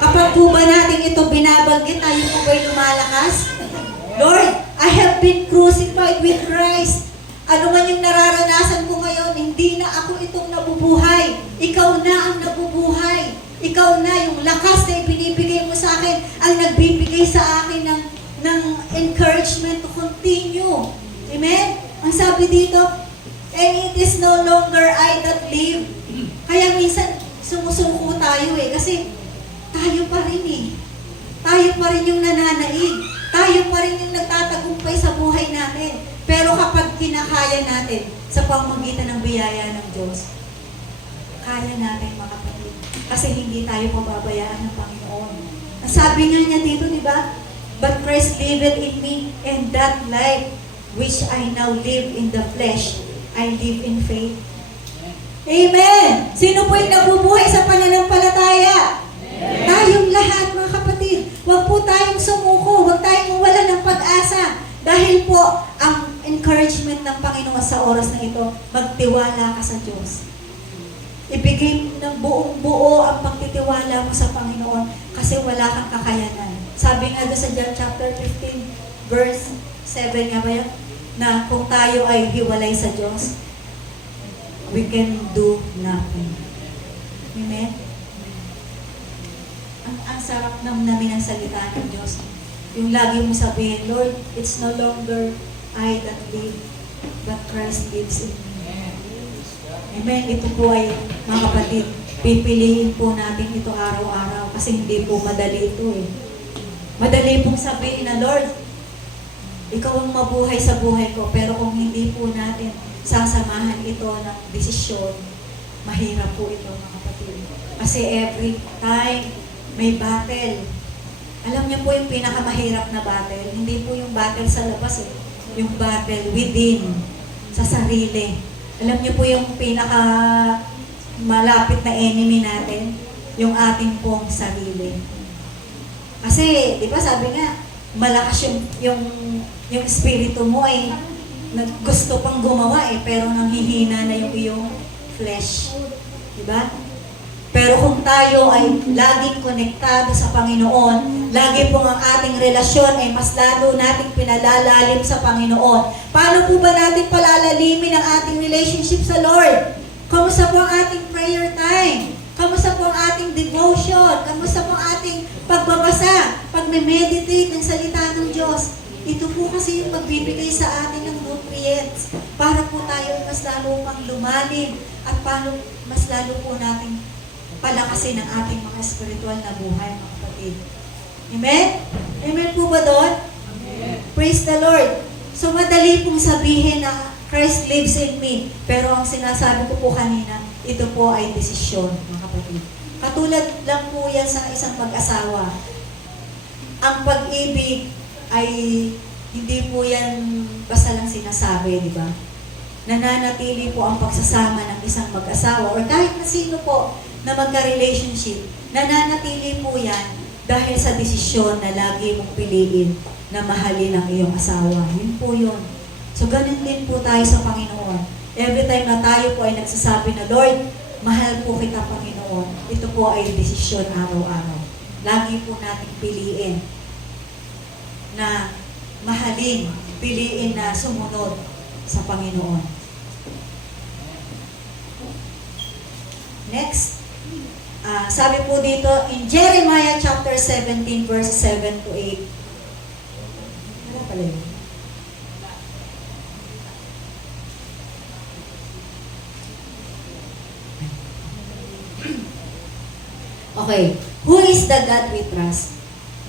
Kapag po ba natin ito binabanggit, tayo po ba'y lumalakas? Lord, I have been crucified with Christ. Ano man yung nararanasan ko ngayon, hindi na ako itong nabubuhay. Ikaw na ang nabubuhay. Ikaw na yung lakas na ibinibigay mo sa akin, ang nagbibigay sa akin ng encouragement to continue. Amen? Ang sabi dito, and it is no longer I that live. Kaya minsan, sumusuko tayo eh, kasi tayo pa rin eh. Tayo pa rin yung nananaig. Tayo pa rin yung nagtatagumpay sa buhay natin. Pero kapag kinakaya natin sa pamamagitan ng biyaya ng Diyos, kaya natin, mga kapatid. Kasi hindi tayo pababayaan ng Panginoon. Ang sabi nga niya dito, di ba? But Christ liveth in me, and that life which I now live in the flesh, I live in faith. Amen! Sino po yung nabubuhay sa pananampalataya? Tayong lahat, mga kapatid. Huwag po tayong sumuko, huwag tayong mawala ng pag-asa. Dahil po, ang encouragement ng Panginoon sa oras na ito, magtiwala ka sa Diyos. Ibigay ng buong buo ang pagtitiwala mo sa Panginoon kasi wala kang kakayanan. Sabi nga doon sa John chapter 15, verse 7 nga ba yan? Na kung tayo ay hiwalay sa Diyos, we can do nothing. Amen? Ang sarap namin ang salita ng Diyos. Yung lagi mo sabihin, Lord, it's no longer I that live, but Christ lives in me. Amen. Ito po ay, mga kapatid, pipiliin po natin ito araw-araw kasi hindi po madali ito eh. Madali pong sabihin na, Lord, ikaw ang mabuhay sa buhay ko, pero kung hindi po natin sasamahan ito ng desisyon, mahirap po ito, mga kapatid. Kasi every time may battle, alam niyo po yung pinakamahirap na battle, hindi po yung battle sa labas eh, yung battle within, sa sarili. Alam niyo po yung pinaka malapit na enemy natin, yung ating pong sarili. Kasi, di ba sabi nga, malakas yung espiritu mo eh, gusto pang gumawa eh, pero nanghihina na yung iyong flesh. Di ba? Pero kung tayo ay laging konektado sa Panginoon, lagi pong ang ating relasyon ay mas lalo nating pinalalalim sa Panginoon. Paano po ba natin palalalimin ang ating relationship sa Lord? Kamusta po ang ating prayer time? Kamusta po ang ating devotion? Kamusta po ang ating pagbabasa? Pagme-meditate ng salita ng Diyos? Ito po kasi yung magbibigay sa atin ng nutrients para po tayo mas lalo pang lumalim at mas lalo po nating palakasin ang ating mga spiritual na buhay, mga kapatid. Amen? Amen po ba doon? Amen. Praise the Lord. So madali pong sabihin na Christ lives in me. Pero ang sinasabi ko po kanina, ito po ay desisyon, mga kapatid. Katulad lang po yan sa isang mag-asawa. Ang pag-ibig ay hindi po yan basta lang sinasabi, di ba? Nananatili po ang pagsasama ng isang mag-asawa or kahit na sino po na magka-relationship, nananatili po yan dahil sa desisyon na lagi mong piliin na mahalin ang iyong asawa. Yun po yun. So, ganun din po tayo sa Panginoon. Every time na tayo po ay nagsasabi na, Lord, mahal po kita, Panginoon. Ito po ay desisyon araw-araw. Lagi po natin piliin na mahalin, piliin na sumunod sa Panginoon. Next, sabi po dito in Jeremiah chapter 17 verse 7 to 8. Ano pala yun? Okay. Who is the God we trust?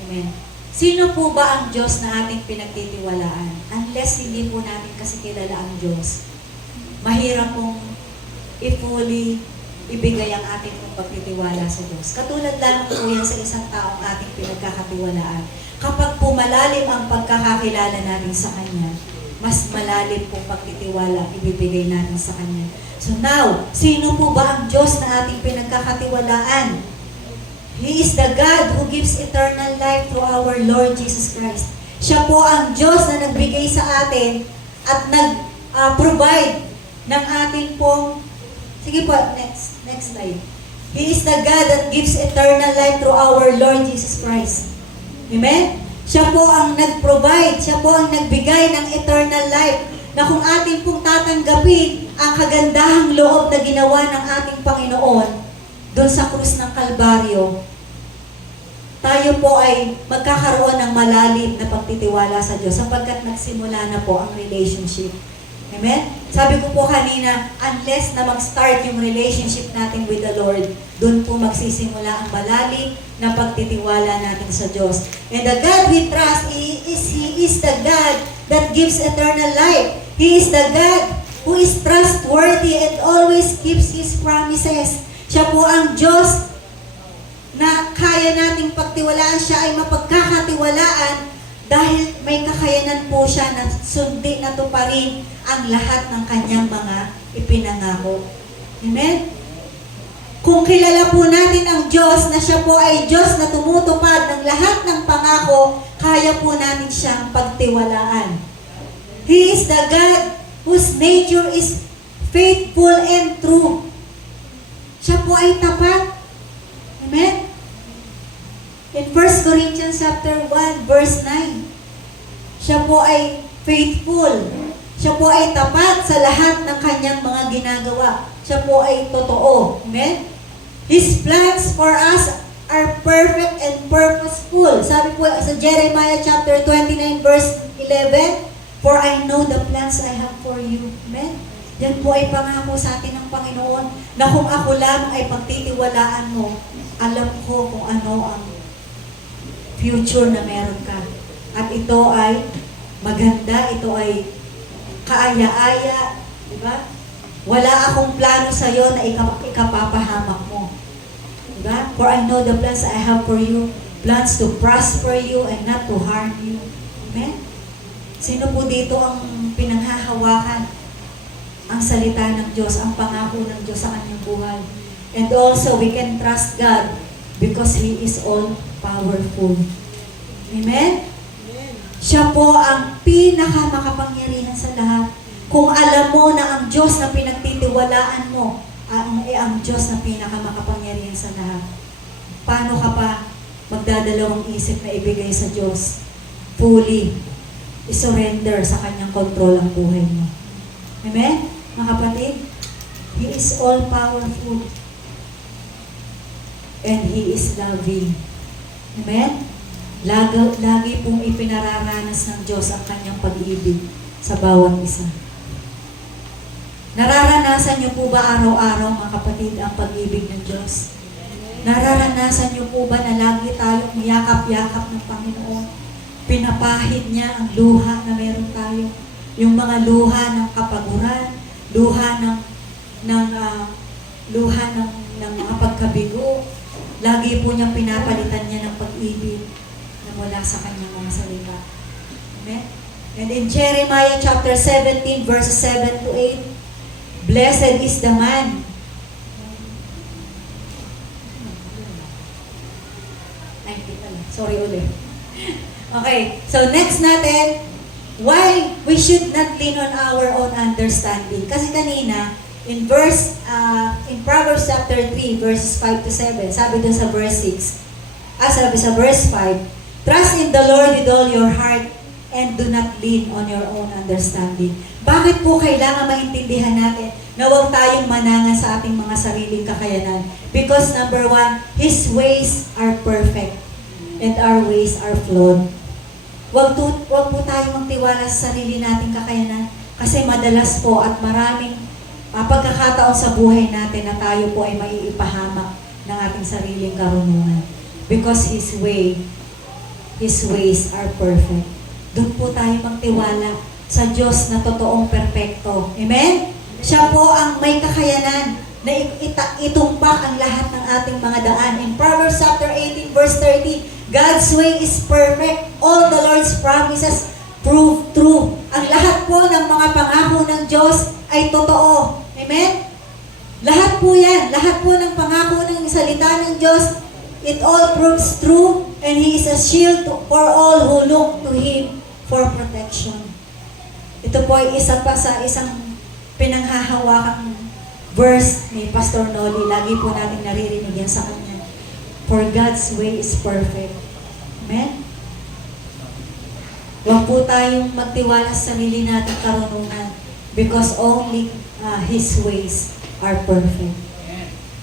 Amen. Sino po ba ang Diyos na ating pinagtitiwalaan? Unless hindi po natin kasi kilala ang Diyos, mahirap pong i-fully ibigay ang ating pong pagtitiwala sa Diyos. Katulad lang po yan sa isang taong ating pinagkakatiwalaan. Kapag po malalim ang pagkakakilala natin sa Kanya, mas malalim pong pagtitiwala ibibigay natin sa Kanya. So now, sino po ba ang Diyos na ating pinagkakatiwalaan? He is the God who gives eternal life through our Lord Jesus Christ. Siya po ang Diyos na nagbigay sa atin at nag-provide ng ating pong... Sige po, next slide. He is the God that gives eternal life through our Lord Jesus Christ. Amen? Siya po ang nag-provide, siya po ang nagbigay ng eternal life na kung ating pong tatanggapin ang kagandahang loob na ginawa ng ating Panginoon doon sa krus ng Kalbaryo, tayo po ay magkakaroon ng malalim na pagtitiwala sa Diyos sapagkat nagsimula na po ang relationship. Amen? Sabi ko po kanina, unless na mag-start yung relationship natin with the Lord, doon po magsisimula ang malalim na pagtitiwala natin sa Diyos. And the God we trust, He is the God that gives eternal life. He is the God who is trustworthy and always keeps His promises. Siya po ang Diyos na kaya nating pagtiwalaan. Siya ay mapagkakatiwalaan dahil may kakayanan po siya na sundi na tuparin ang lahat ng kanyang mga ipinangako. Amen? Kung kilala po natin ang Diyos na siya po ay Diyos na tumutupad ng lahat ng pangako, kaya po natin siyang pagtiwalaan. He is the God whose nature is faithful and true. Siya po ay tapat. Amen? In 1 Corinthians chapter 1, verse 9, siya po ay faithful. Siya po ay tapat sa lahat ng kanyang mga ginagawa. Siya po ay totoo. Amen? His plans for us are perfect and purposeful. Sabi po sa Jeremiah chapter 29, verse 11, for I know the plans I have for you. Amen? Yan po ay pangako sa atin ng Panginoon na kung ako lang ay pagtitiwalaan mo, alam ko kung ano ang future na meron ka. At ito ay maganda, ito ay kaaya-aya, di ba? Wala akong plano sa iyo na ikapapahamak mo. Di ba? For I know the plans I have for you, plans to prosper you and not to harm you. Amen? Sino po dito ang pinanghahawakan ang salita ng Diyos, ang pangako ng Diyos sa kanyang buhay? And also, we can trust God because He is all-powerful. Amen? Siya po ang pinakamakapangyarihan sa lahat. Kung alam mo na ang Diyos na pinagtitiwalaan mo, ang Diyos na pinakamakapangyarihan sa lahat, paano ka pa magdadalawang isip na ibigay sa Diyos? Fully, isurrender sa kanyang control ang buhay mo. Amen? Mga kapatid, He is all-powerful and He is loving. Amen? Lagi pong ipinararanas ng Diyos ang kanyang pag-ibig sa bawat isa. Nararanasan niyo po ba araw-araw, mga kapatid, ang pag-ibig ng Diyos? Nararanasan niyo po ba na lagi tayong yakap-yakap ng Panginoon? Pinapahid niya ang luha na meron tayo. Yung mga luha ng kapaguran, luha ng luha ng mga pagkabigo. Lagi po niyang pinapalitan niya ng pag-ibig na mula sa kanyang mga salita. Amen? And in Jeremiah chapter 17, verses 7 to 8, blessed is the man. Ay, hindi pala. Sorry ulit. Okay, so next natin, why we should not lean on our own understanding. Kasi kanina, in Proverbs chapter 3, verses 5 to 7, sabi dun sa verse 6, sabi sa verse 5, trust in the Lord with all your heart and do not lean on your own understanding. Bakit po kailangan maintindihan natin na huwag tayong manangan sa ating mga sariling kakayanan? Because number 1, His ways are perfect and our ways are flawed. Huwag po tayong magtiwala sa sarili nating kakayanan kasi madalas po at maraming pagkakataon sa buhay natin na tayo po ay maiipahamak ng ating sariling karunungan. Because His ways are perfect. Doon po tayo magtiwala sa Diyos na totoong perpekto. Amen? Siya po ang may kakayanan na itumpak ang lahat ng ating mga daan. In Proverbs chapter 18, verse 30, God's way is perfect. All the Lord's promises prove true. Ang lahat po ng mga pangako ng Diyos ay totoo. Amen? Lahat po yan. Lahat po ng pangako ng salita ng Diyos, it all proves true and He is a shield for all who look to Him for protection. Ito po ay isa pa sa isang pinanghahawakang verse ni Pastor Noli. Lagi po natin naririnig yan sa kanya. For God's way is perfect. Amen? Huwag po tayong magtiwala sa sarili nating karunungan because only His ways are perfect.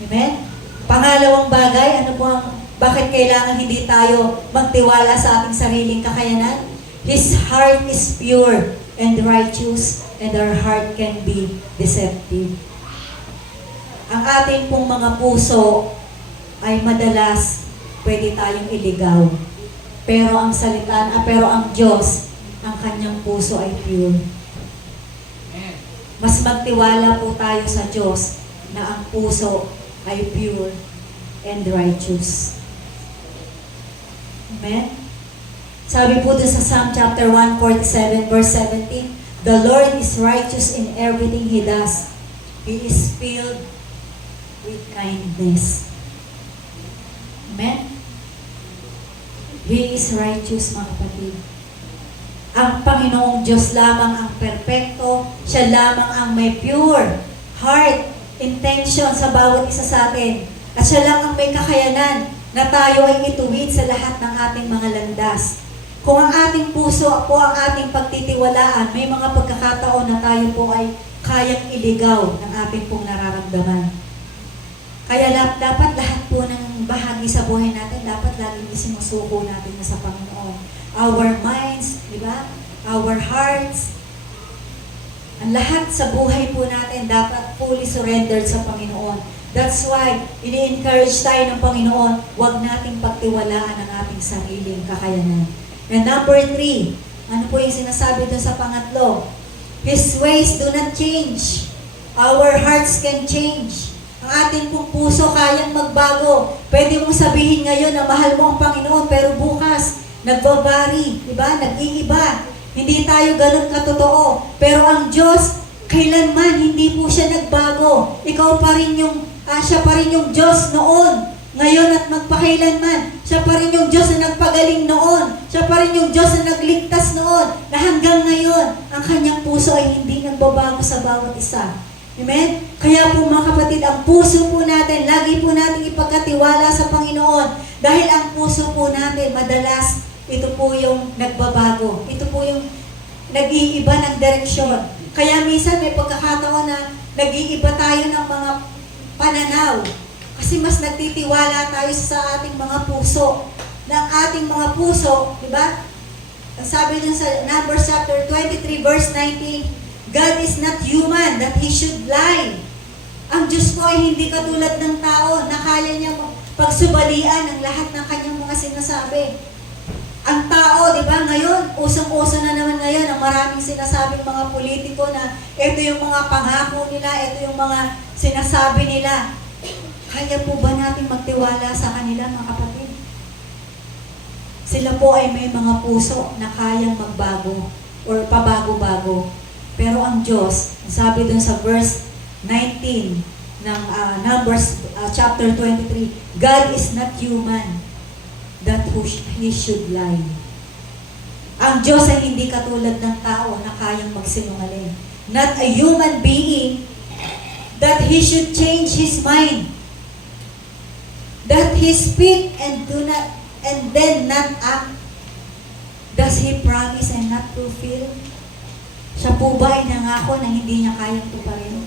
Amen? Pangalawang bagay, bakit kailangan hindi tayo magtiwala sa ating sariling kakayanan? His heart is pure and righteous and our heart can be deceptive. Ang ating pong mga puso ay madalas pwede tayong iligaw. Pero ang Diyos, ang kanyang puso ay pure. Mas magtiwala po tayo sa Diyos na ang puso ay pure and righteous. Amen? Sabi po dun sa Psalm chapter 147, verse 17, the Lord is righteous in everything He does. He is filled with kindness. Amen? He is righteous, mga kapatid. Ang Panginoong Diyos lamang ang perpekto, siya lamang ang may pure heart, intention sa bawat isa sa atin. At siya lang ang may kakayanan na tayo ay ituwid sa lahat ng ating mga landas. Kung ang ating puso po ang ating pagtitiwalaan, may mga pagkakataon na tayo po ay kayang iligaw ng ating pong nararamdaman. Kaya dapat lahat po ng bahagi sa buhay natin, dapat laging isinusuko natin na sa Panginoon. Our minds, di ba? Our hearts, ang lahat sa buhay po natin dapat fully surrendered sa Panginoon. That's why, ini-encourage tayo ng Panginoon, huwag nating pagtiwalaan ang ating sariling kakayanan. And number 3, ano po yung sinasabi doon sa pangatlo? His ways do not change. Our hearts can change. Ang ating pong puso kayang magbago. Pwede mong sabihin ngayon na mahal mo ang Panginoon, pero bukas, nagbabari, diba? Nag-iiba. Hindi tayo ganun katotoo. Pero ang Diyos, kailanman hindi po siya nagbago. Ikaw pa rin siya pa rin yung Diyos noon, ngayon at magpakailanman. Siya pa rin yung Diyos na nagpagaling noon. Siya pa rin yung Diyos na nagligtas noon, na hanggang ngayon, ang kanyang puso ay hindi nagbabago sa bawat isa. Amen? Kaya po mga kapatid, ang puso po natin, lagi po natin ipagkatiwala sa Panginoon. Dahil ang puso po natin, madalas, ito po yung nagbabago. Ito po yung nag-iiba ng direksyon. Kaya minsan may pagkakataon na nag-iiba tayo ng mga pananaw. Kasi mas nagtitiwala tayo sa ating mga puso. Na ang ating mga puso, di ba? Sabi dun sa Numbers chapter 23, verse 19, God is not human that He should lie. Ang Diyos po ay hindi katulad ng tao na kaya niya pagsubalian ang lahat ng kanyang mga sinasabi. Ang tao tao, di ba? Ngayon, usong-uso na naman ngayon ang maraming sinasabing mga politiko na ito yung mga pangako nila, ito yung mga sinasabi nila. Kaya po ba natin magtiwala sa kanila, mga kapatid? Sila po ay may mga puso na kayang magbago or pabago-bago. Pero ang Diyos, sabi dun sa verse 19 ng Numbers chapter 23, God is not human that He should lie. Ang Diyos ay hindi katulad ng tao na kayang magsinungaling. Not a human being that He should change His mind. That He speak and then not act. Does He promise and not fulfill? Siya po ba ay nangako na hindi niya kayang tuparin?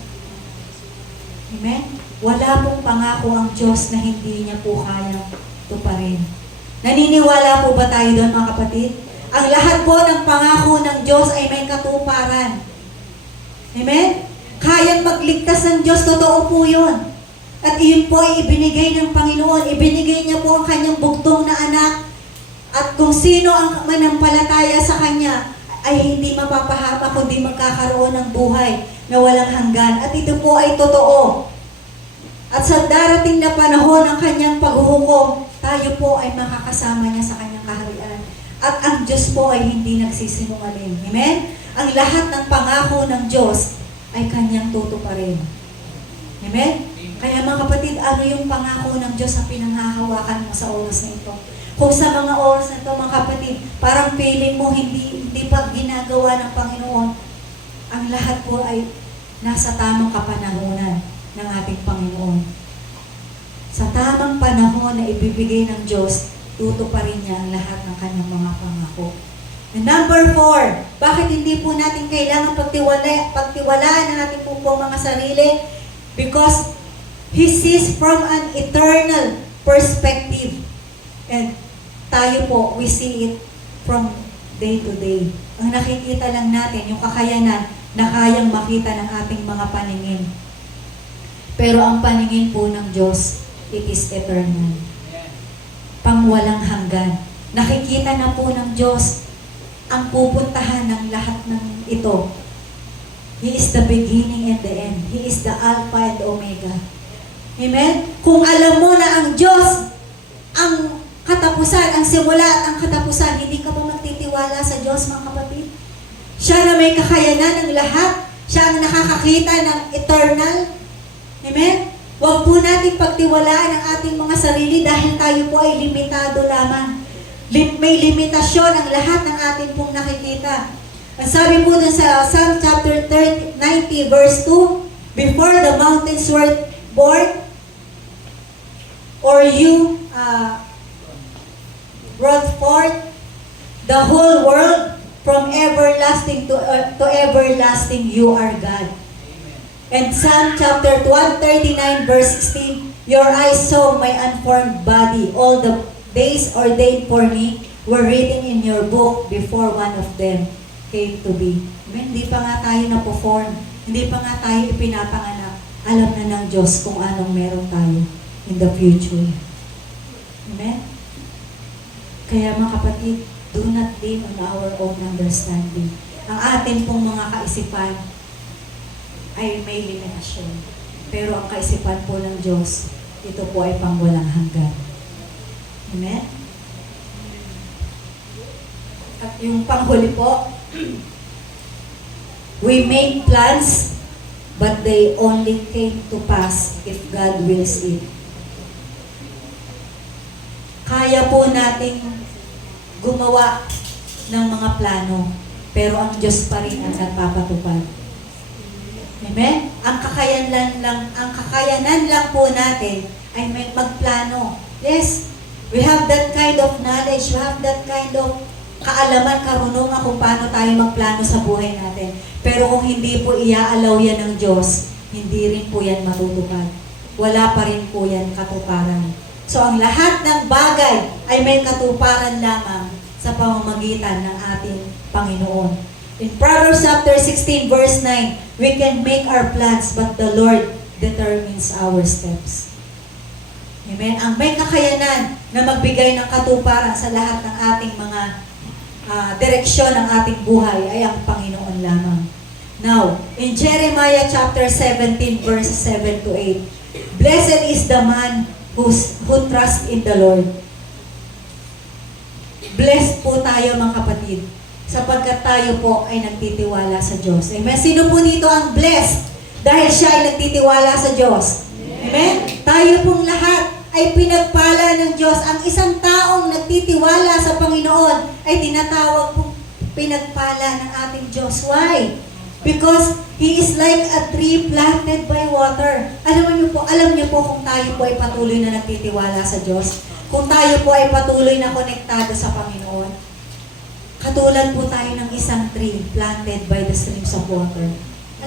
Amen? Wala pong pangako ang Diyos na hindi niya po kayang tuparin. Naniniwala po ba tayo doon, mga kapatid? Ang lahat po ng pangako ng Diyos ay may katuparan. Amen? Kayang magligtas ng Diyos, totoo po yun. At iyon po ay ibinigay ng Panginoon. Ibinigay niya po ang kanyang bugtong na anak. At kung sino ang manampalataya sa kanya, ay hindi mapapahama, kundi magkakaroon ng buhay na walang hanggan. At ito po ay totoo. At sa darating na panahon ng kanyang paghuhukom, tayo po ay makakasama niya sa kanyang kaharian. At ang Diyos po ay hindi nagsisinungaling. Amen? Ang lahat ng pangako ng Diyos ay kanyang tutuparin. Amen? Kaya mga kapatid, ano yung pangako ng Diyos na pinanghahawakan mo sa oras na ito? Kung sa mga oras na ito, mga kapatid, parang feeling mo hindi pa ginagawa ng Panginoon, ang lahat po ay nasa tamang kapanahunan ng ating Panginoon. Sa tamang panahon na ibibigay ng Diyos, tutuparin niya ang lahat ng kanyang mga pangako. And number 4, bakit hindi po natin kailangan pagtiwalaan ang ating po mga sarili? Because He sees from an eternal perspective. And tayo po, we see it from day to day. Ang nakikita lang natin, yung kakayanan na kayang makita ng ating mga paningin. Pero ang paningin po ng Diyos, it is eternal. Pangwalang hanggan. Nakikita na po ng Diyos ang pupuntahan ng lahat ng ito. He is the beginning and the end. He is the Alpha and Omega. Amen? Kung alam mo na ang Diyos, ang katapusan, ang simula at ang katapusan, hindi ka ba magtitiwala sa Diyos, mga kapatid? Siya na may kakayanan ng lahat. Siya ang nakakakita ng eternal. Amen? Huwag po natin pagtiwalaan ang ating mga sarili dahil tayo po ay limitado lamang. May limitasyon ang lahat ng ating pong nakikita. Ang sabi po dun sa Psalm chapter 90 verse 2, before the mountains were born, or you brought forth the whole world, from everlasting to everlasting, you are God. And Psalm chapter 139 verse 16, your eyes saw my unformed body. All the days ordained for me were written in your book before one of them came to be. Amen? Hindi pa nga tayo na-perform. Hindi pa nga tayo ipinapanganak. Alam na ng Diyos kung anong meron tayo in the future. Amen? Kaya mga kapatid, do not lean on our own understanding. Ang atin pong mga kaisipan ay may limitasyon. Pero ang kaisipan po ng Diyos, ito po ay pangwalang hanggan. Amen? At yung panghuli po, we make plans, but they only came to pass if God wills it. Kaya po nating gumawa ng mga plano, pero ang Diyos pa rin ang nagpapatupad. Amen? Ang kakayanan lang po natin ay may magplano. Yes, we have that kind of knowledge, we have that kind of kaalaman, karunungan kung paano tayo magplano sa buhay natin. Pero kung hindi po iaalaw yan ng Diyos, hindi rin po yan matutupad. Wala pa rin po yan katuparan. So ang lahat ng bagay ay may katuparan lamang sa pamamagitan ng ating Panginoon. In Proverbs chapter 16 verse 9, we can make our plans, but the Lord determines our steps. Amen? Ang may kakayanan na magbigay ng katuparan sa lahat ng ating mga direksyon ng ating buhay ay ang Panginoon lamang. Now, in Jeremiah chapter 17 verses 7 to 8, "Blessed is the man who trusts in the Lord." Blessed po tayo mga kapatid, sapagkat tayo po ay nagtitiwala sa Diyos. Amen? Sino po dito ang blessed dahil siya ay nagtitiwala sa Diyos? Amen? Tayo pong lahat ay pinagpala ng Diyos. Ang isang taong nagtitiwala sa Panginoon ay tinatawag pong pinagpala ng ating Diyos. Why? Because He is like a tree planted by water. Alam niyo po kung tayo po ay patuloy na nagtitiwala sa Diyos, kung tayo po ay patuloy na konektado sa Panginoon, katulad po tayo ng isang tree planted by the streams of water.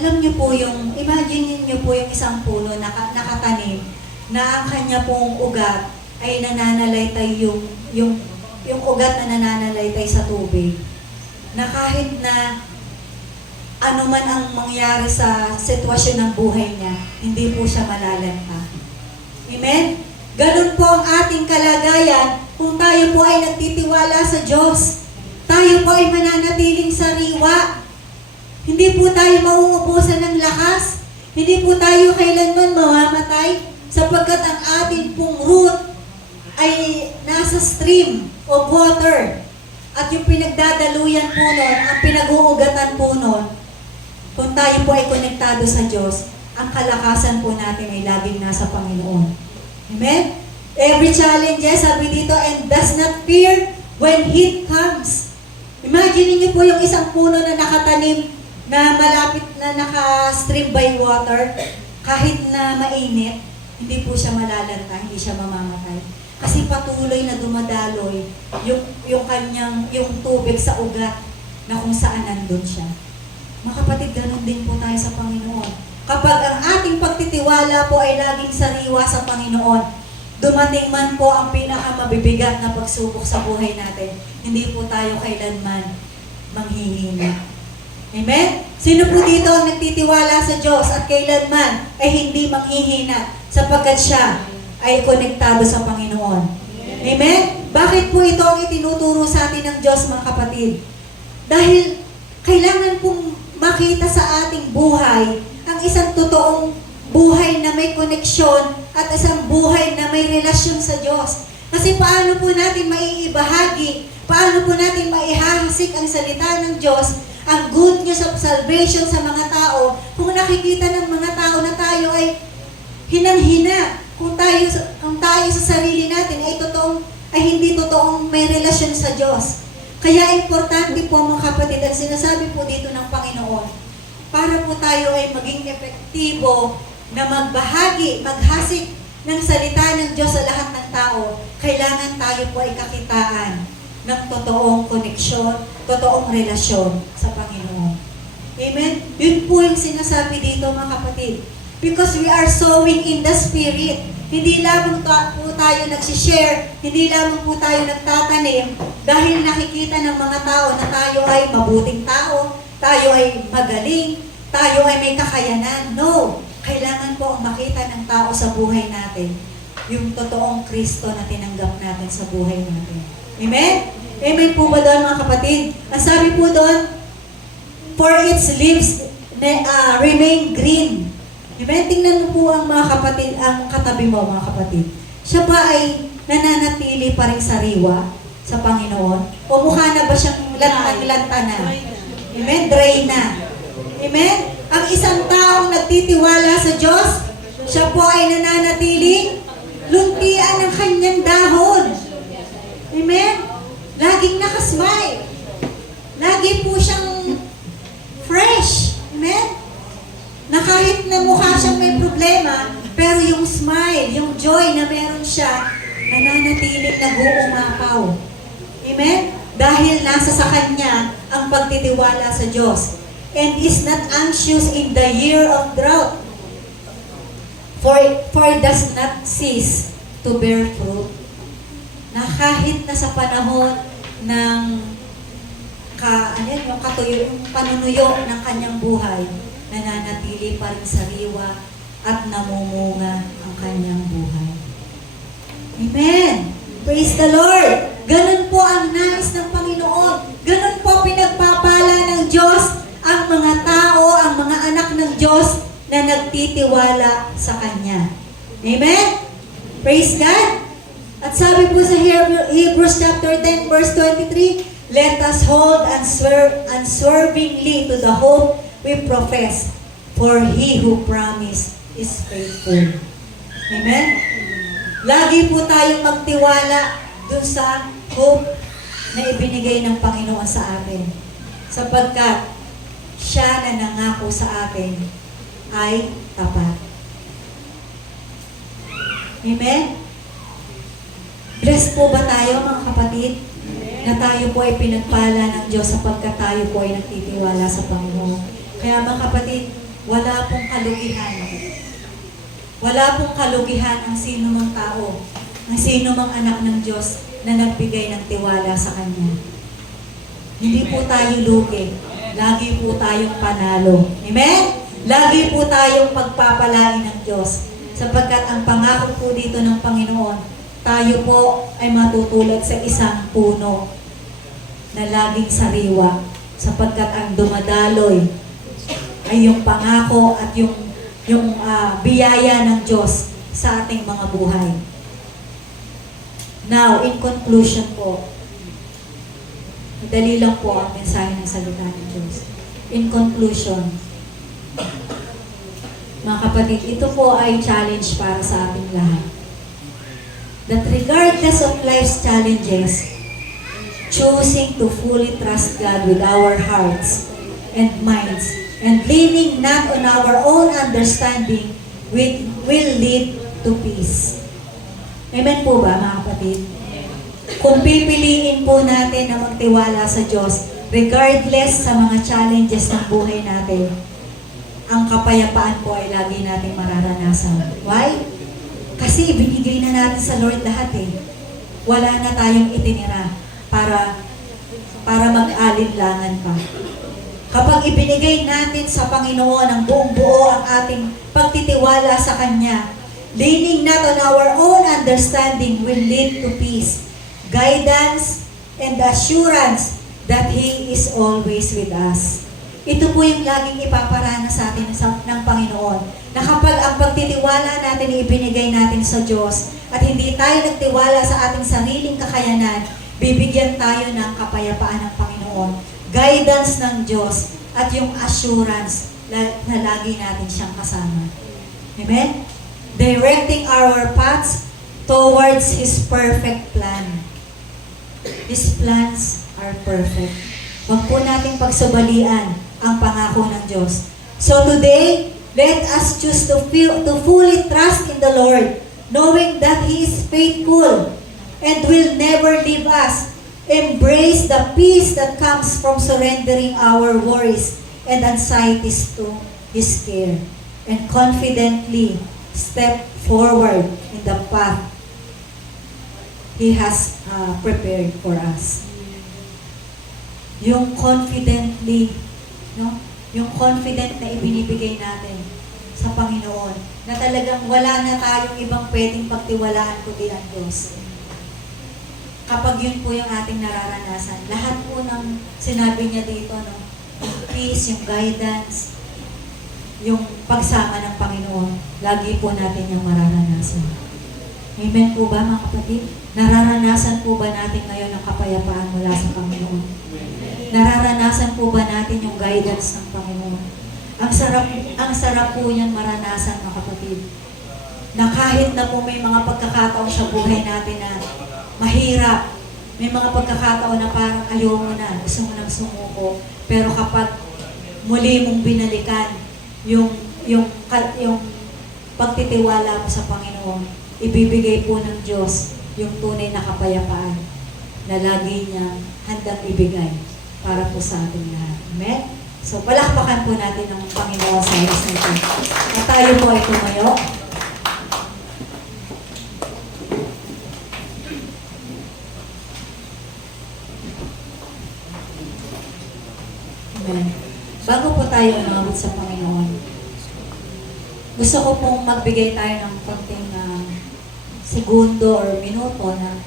Alam niyo po imagine niyo po yung isang puno na nakatanim, na ang kanya pong ugat ay nananalaytay yung ugat na nananalaytay sa tubig. Na kahit na ano man ang mangyari sa sitwasyon ng buhay niya, hindi po siya malalanta. Amen? Ganun po ang ating kalagayan kung tayo po ay nagtitiwala sa Diyos. Tayo po ay mananatiling sariwa. Hindi po tayo mauubusan ng lakas. Hindi po tayo kailanman mamamatay sapagkat ang ating pong root ay nasa stream of water. At yung pinagdadaluyan po nun, ang pinag-uugatan po nun, kung tayo po ay konektado sa Diyos, ang kalakasan po natin ay laging nasa Panginoon. Amen? Every challenge, sabi dito, and does not fear when heat comes. Imagine niyo po yung isang puno na nakatanim, na malapit na naka-stream by water, kahit na mainit, hindi po siya malalanta, hindi siya mamamatay. Kasi patuloy na dumadaloy yung tubig sa ugat na kung saan nandun siya. Mga kapatid, ganun din po tayo sa Panginoon. Kapag ang ating pagtitiwala po ay laging sariwa sa Panginoon, dumating man po ang pinakamabibigat na pagsubok sa buhay natin, hindi po tayo kailanman manghihina. Amen? Sino po dito ang nagtitiwala sa Diyos at kailanman ay hindi manghihina sapagkat siya ay konektado sa Panginoon? Amen? Bakit po ito ang itinuturo sa atin ng Diyos, mga kapatid? Dahil kailangan pong makita sa ating buhay ang isang totoong buhay na may koneksyon at isang buhay na may relasyon sa Diyos. Kasi paano po natin maiibahagi, paano po natin maihahasik ang salita ng Diyos, ang good news of salvation sa mga tao, kung nakikita ng mga tao na tayo ay hinang-hina, kung tayo sa sarili natin ay hindi totoong may relasyon sa Diyos. Kaya importante po mga kapatid, ang sinasabi po dito ng Panginoon, para po tayo ay maging epektibo na magbahagi, maghasik ng salita ng Diyos sa lahat ng tao, kailangan tayo po ay kakitaan ng totoong koneksyon, totoong relasyon sa Panginoon. Amen? Yun po yung sinasabi dito mga kapatid. Because we are sowing in the Spirit. Hindi lamang po tayo nagsishare, hindi lamang po tayo nagtatanim dahil nakikita ng mga tao na tayo ay mabuting tao, tayo ay magaling, tayo ay may kakayanan. No! Kailangan po ang makita ng tao sa buhay natin yung totoong Kristo na tinanggap natin sa buhay natin. Amen? Amen po ba doon mga kapatid? Ang sabi po doon, for its leaves remain green. Amen? Tingnan mo po ang mga kapatid, ang katabi mo mga kapatid. Siya ba ay nananatili pa rin sariwa sa Panginoon? O mukha na ba siyang lantang-lanta na? Amen? Dry na. Amen? Ang isang taong nagtitiwala sa Diyos, siya po ay nananatiling luntian ng kanyang dahon. Amen? Laging nakasmile. Lagi po siyang fresh. Amen? Na kahit na mukha siyang may problema, pero yung smile, yung joy na meron siya, nananatiling nag-uumapaw. Amen? Dahil nasa sa kanya ang pagtitiwala sa Diyos. And is not anxious in the year of drought, for does not cease to bear fruit. Na kahit na sa panahon ng yung panunuyo ng kanyang buhay, nananatili pa rin sariwa at namumunga ang kanyang buhay. Amen! Praise the Lord! Ganun po ang nais ng Panginoon. Ganun nagtitiwala sa Kanya. Amen? Praise God! At sabi po sa Hebrews chapter 10 verse 23, let us hold unswervingly to the hope we profess, for He who promised is faithful. Amen? Lagi po tayong magtiwala dun sa hope na ibinigay ng Panginoon sa atin. Sapagkat siya na nangako sa atin ay tapat. Amen? Blessed po ba tayo mga kapatid? Na tayo po ay pinagpala ng Diyos sapagkat tayo po ay nagtitiwala sa Panginoon. Kaya mga kapatid, wala pong kalugihan. Wala pong kalugihan ang sino mang tao, ang sino mang anak ng Diyos na nagbigay ng tiwala sa Kanya. Hindi po tayo lugi. Lagi po tayong panalo. Amen? Lagi po tayong pagpapalain ng Diyos. Sapagkat ang pangako po dito ng Panginoon, tayo po ay matutulad sa isang puno na laging sariwa. Sapagkat ang dumadaloy ay yung pangako at yung biyaya ng Diyos sa ating mga buhay. Now, in conclusion po, madali lang po ang mensahe ng salita ng Diyos. In conclusion, mga kapatid, ito po ay challenge para sa ating lahat. That regardless of life's challenges, choosing to fully trust God with our hearts and minds and leaning not on our own understanding will lead to peace. Amen po ba mga kapatid? Kung pipiliin po natin na magtiwala sa Diyos, regardless sa mga challenges ng buhay natin, ang kapayapaan po ay lagi natin mararanasan. Why? Kasi ibinigay na natin sa Lord lahat eh. Wala na tayong itinira para mag-alinlangan pa. Kapag ibinigay natin sa Panginoon ang buong buo ang ating pagtitiwala sa Kanya, leaning not on our own understanding will lead to peace, guidance, and assurance that He is always with us. Ito po yung laging ipaparana sa atin ng Panginoon, na kapag ang pagtitiwala natin ibinigay natin sa Diyos at hindi tayo nagtiwala sa ating sariling kakayanan, bibigyan tayo ng kapayapaan ng Panginoon, guidance ng Diyos, at yung assurance na lagi natin siyang kasama. Amen? Directing our paths towards His perfect plan. His plans are perfect. Huwag po nating pagsubalian ang pangako ng Diyos. So today, let us choose to fully trust in the Lord, knowing that He is faithful and will never leave us. Embrace the peace that comes from surrendering our worries and anxieties to His care, and confidently step forward in the path He has prepared for us. Yung confidently, no? Yung confident na ibinibigay natin sa Panginoon, na talagang wala na tayong ibang pwedeng pagtiwalaan kundi ang Diyos. Kapag yun po yung ating nararanasan, lahat po ng sinabi niya dito, no? Yung peace, yung guidance, yung pagsama ng Panginoon, lagi po natin yung mararanasan. Amen po ba mga kapatid? Nararanasan po ba natin ngayon ang kapayapaan mula sa Panginoon? Nararanasan po ba natin yung guidance ng Panginoon? Ang sarap po yan maranasan mga kapatid. Na kahit na po may mga pagkakataon sa buhay natin na mahirap, may mga pagkakataon na parang ayaw mo na, gusto mo nang sumuko, pero kapag muli mong binalikan yung pagtitiwala mo sa Panginoon, ibibigay po ng Diyos yung tunay na kapayapaan na lagi niya handang ibigay para po sa ating lahat. Amen? So, palakpakan po natin ang Panginoon sa oras na ito. At tayo po ay tumayo. Amen. Bago po tayo umabot sa Panginoon, gusto ko pong magbigay tayo ng konting segundo or minuto na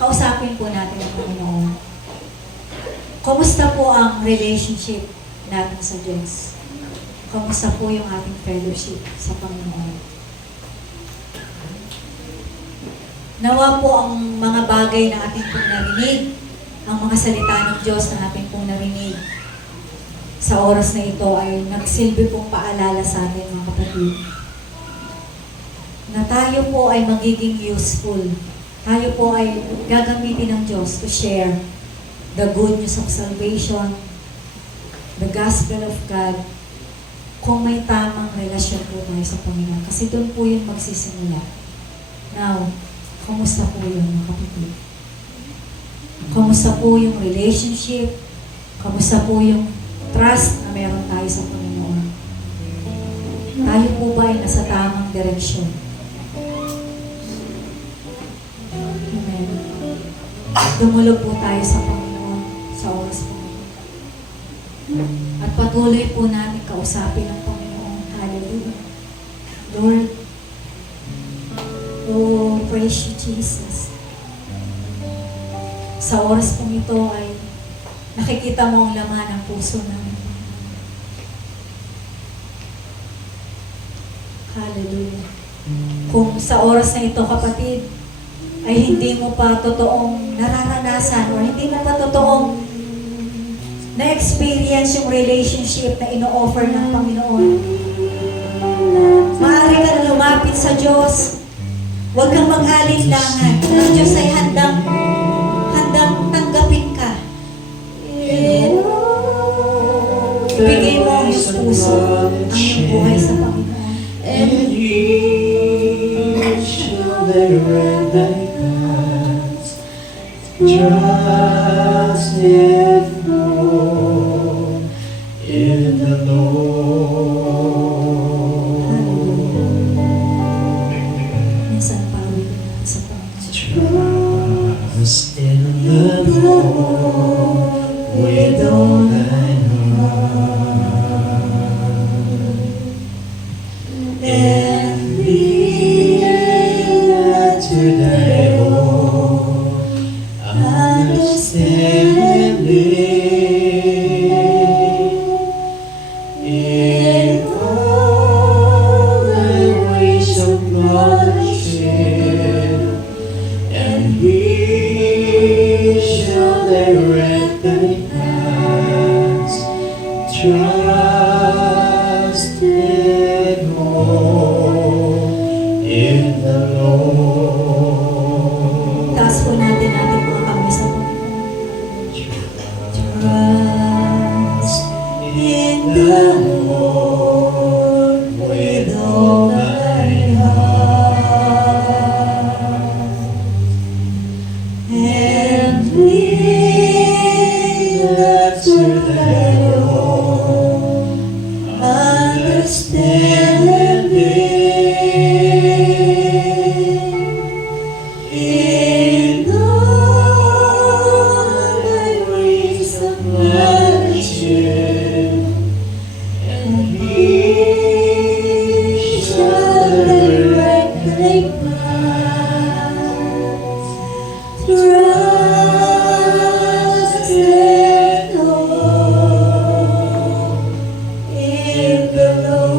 kausapin po natin ang Panginoon. Kumusta po ang relationship natin sa Diyos? kamusta po yung ating fellowship sa Panginoon? Nawa po ang mga bagay na ating pong narinig, ang mga salita ng Diyos na ating pong narinig sa oras na ito ay nagsilbi pong paalala sa atin, mga kapatid, na tayo po ay magiging useful. Tayo po ay gagamitin ng Diyos to share the good news of salvation, the gospel of God, kung may tamang relasyon po tayo sa Panginoon. Kasi doon po yun magsisimula. Now, kamusta po yun, mga kapatid? Kamusta po yung relationship? Kamusta po yung trust na meron tayo sa Panginoon? Tayo po ba ay nasa tamang direksyon? Amen. Dumulog po tayo sa Panginoon sa oras po ito. At patuloy po natin kausapin ang Panginoon. Hallelujah. Lord, oh, praise you, Jesus. Sa oras pong ito ay nakikita mo ang laman ng puso namin. Hallelujah. Kung sa oras na ito, kapatid, ay hindi mo pa totoong nararanasan o hindi mo pa totoong na-experience yung relationship na ino-offer ng Panginoon, maaari ka na lumapit sa Diyos. Huwag kang mag-alinlangan. Ang Diyos ay handang tanggapin ka. Ibigay mo ang iyong puso, ang iyong buhay sa Panginoon. And He shall direct thy paths. Trust and flow in the Lord. Minsan pawin natin sa Panginoon. Trust in the Lord with all thine heart, and lean not to thy own understanding. In all thy ways acknowledge Him, and He shall direct thy paths. Trust and hope in the Lord. Taas po natin ating mga kamay sa Panginoon. Trust in the Lord with all thine heart, and lean not to thy own understanding. In all thy ways acknowledge Him, and He shall direct thy paths. Trust and hope in the Lord.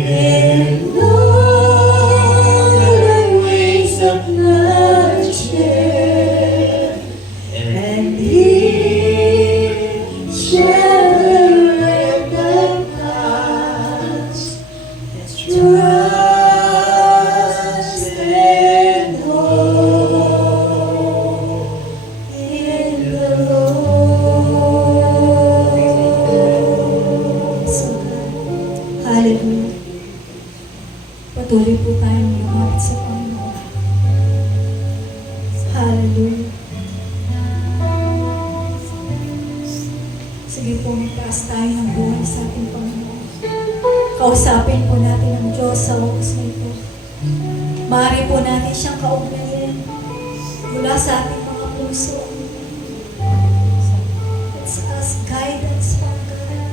In all thy ways acknowledge Him, and He shall direct thy paths. Trust and hope in the Lord. So, hallelujah. Patuloy po tayong lumapit sa Panginoon. Hallelujah. Sige po, magtaas tayo ng buhay sa ating Panginoon. Kausapin po natin ang Diyos sa oras na ito. Maaari po natin siyang kaugnayin mula sa ating mga puso. Let's ask guidance from God.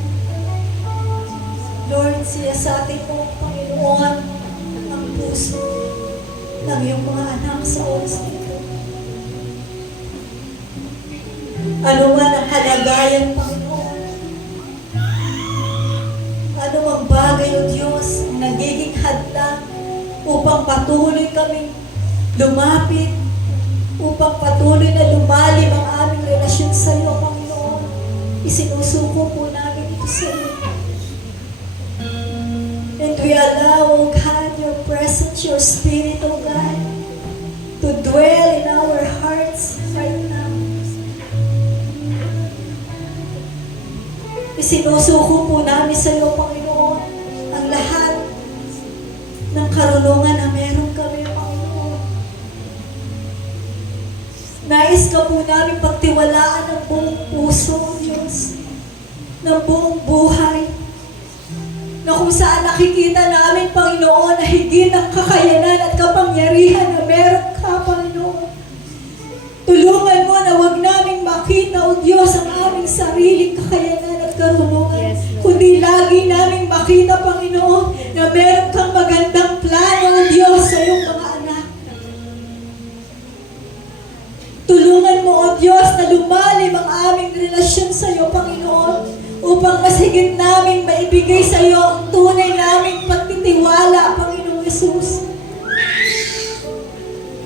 Lord, siya sa ating pong Panginoon ang puso ng iyong mga anak sa oras na ito. Ano man ang kalagayan, Panginoon. Ano mang bagay, O Diyos, ang nagiging hadlang upang patuloy kaming lumapit, upang patuloy na lumalim ang aming relasyon sa iyo, Panginoon. Isinusuko po namin ito sa iyo. And we allow, O God, your presence, your spirit, O God, to dwell in our hearts right now. Isinusuko po namin sa iyo, Panginoon, ang lahat ng karunungan na meron kami, Panginoon. Nais ka po namin pagtiwalaan ng buong puso, Diyos, ng buong buhay, na kung saan nakikita namin, Panginoon, na higit ang kakayanan at kapangyarihan na meron ka, Panginoon. Tulungan mo na huwag naming makita, O Diyos, ang aming sariling kakayanan at karunungan, kundi lagi naming makita, Panginoon, na meron kang magandang plano, O Diyos, sa iyong mga anak. Tulungan mo, O Diyos, na lumalim ang aming relasyon sa iyo, Panginoon, upang mas higit naming maibigay sa iyo ang tunay naming pagtitiwala, Panginoong Yesus.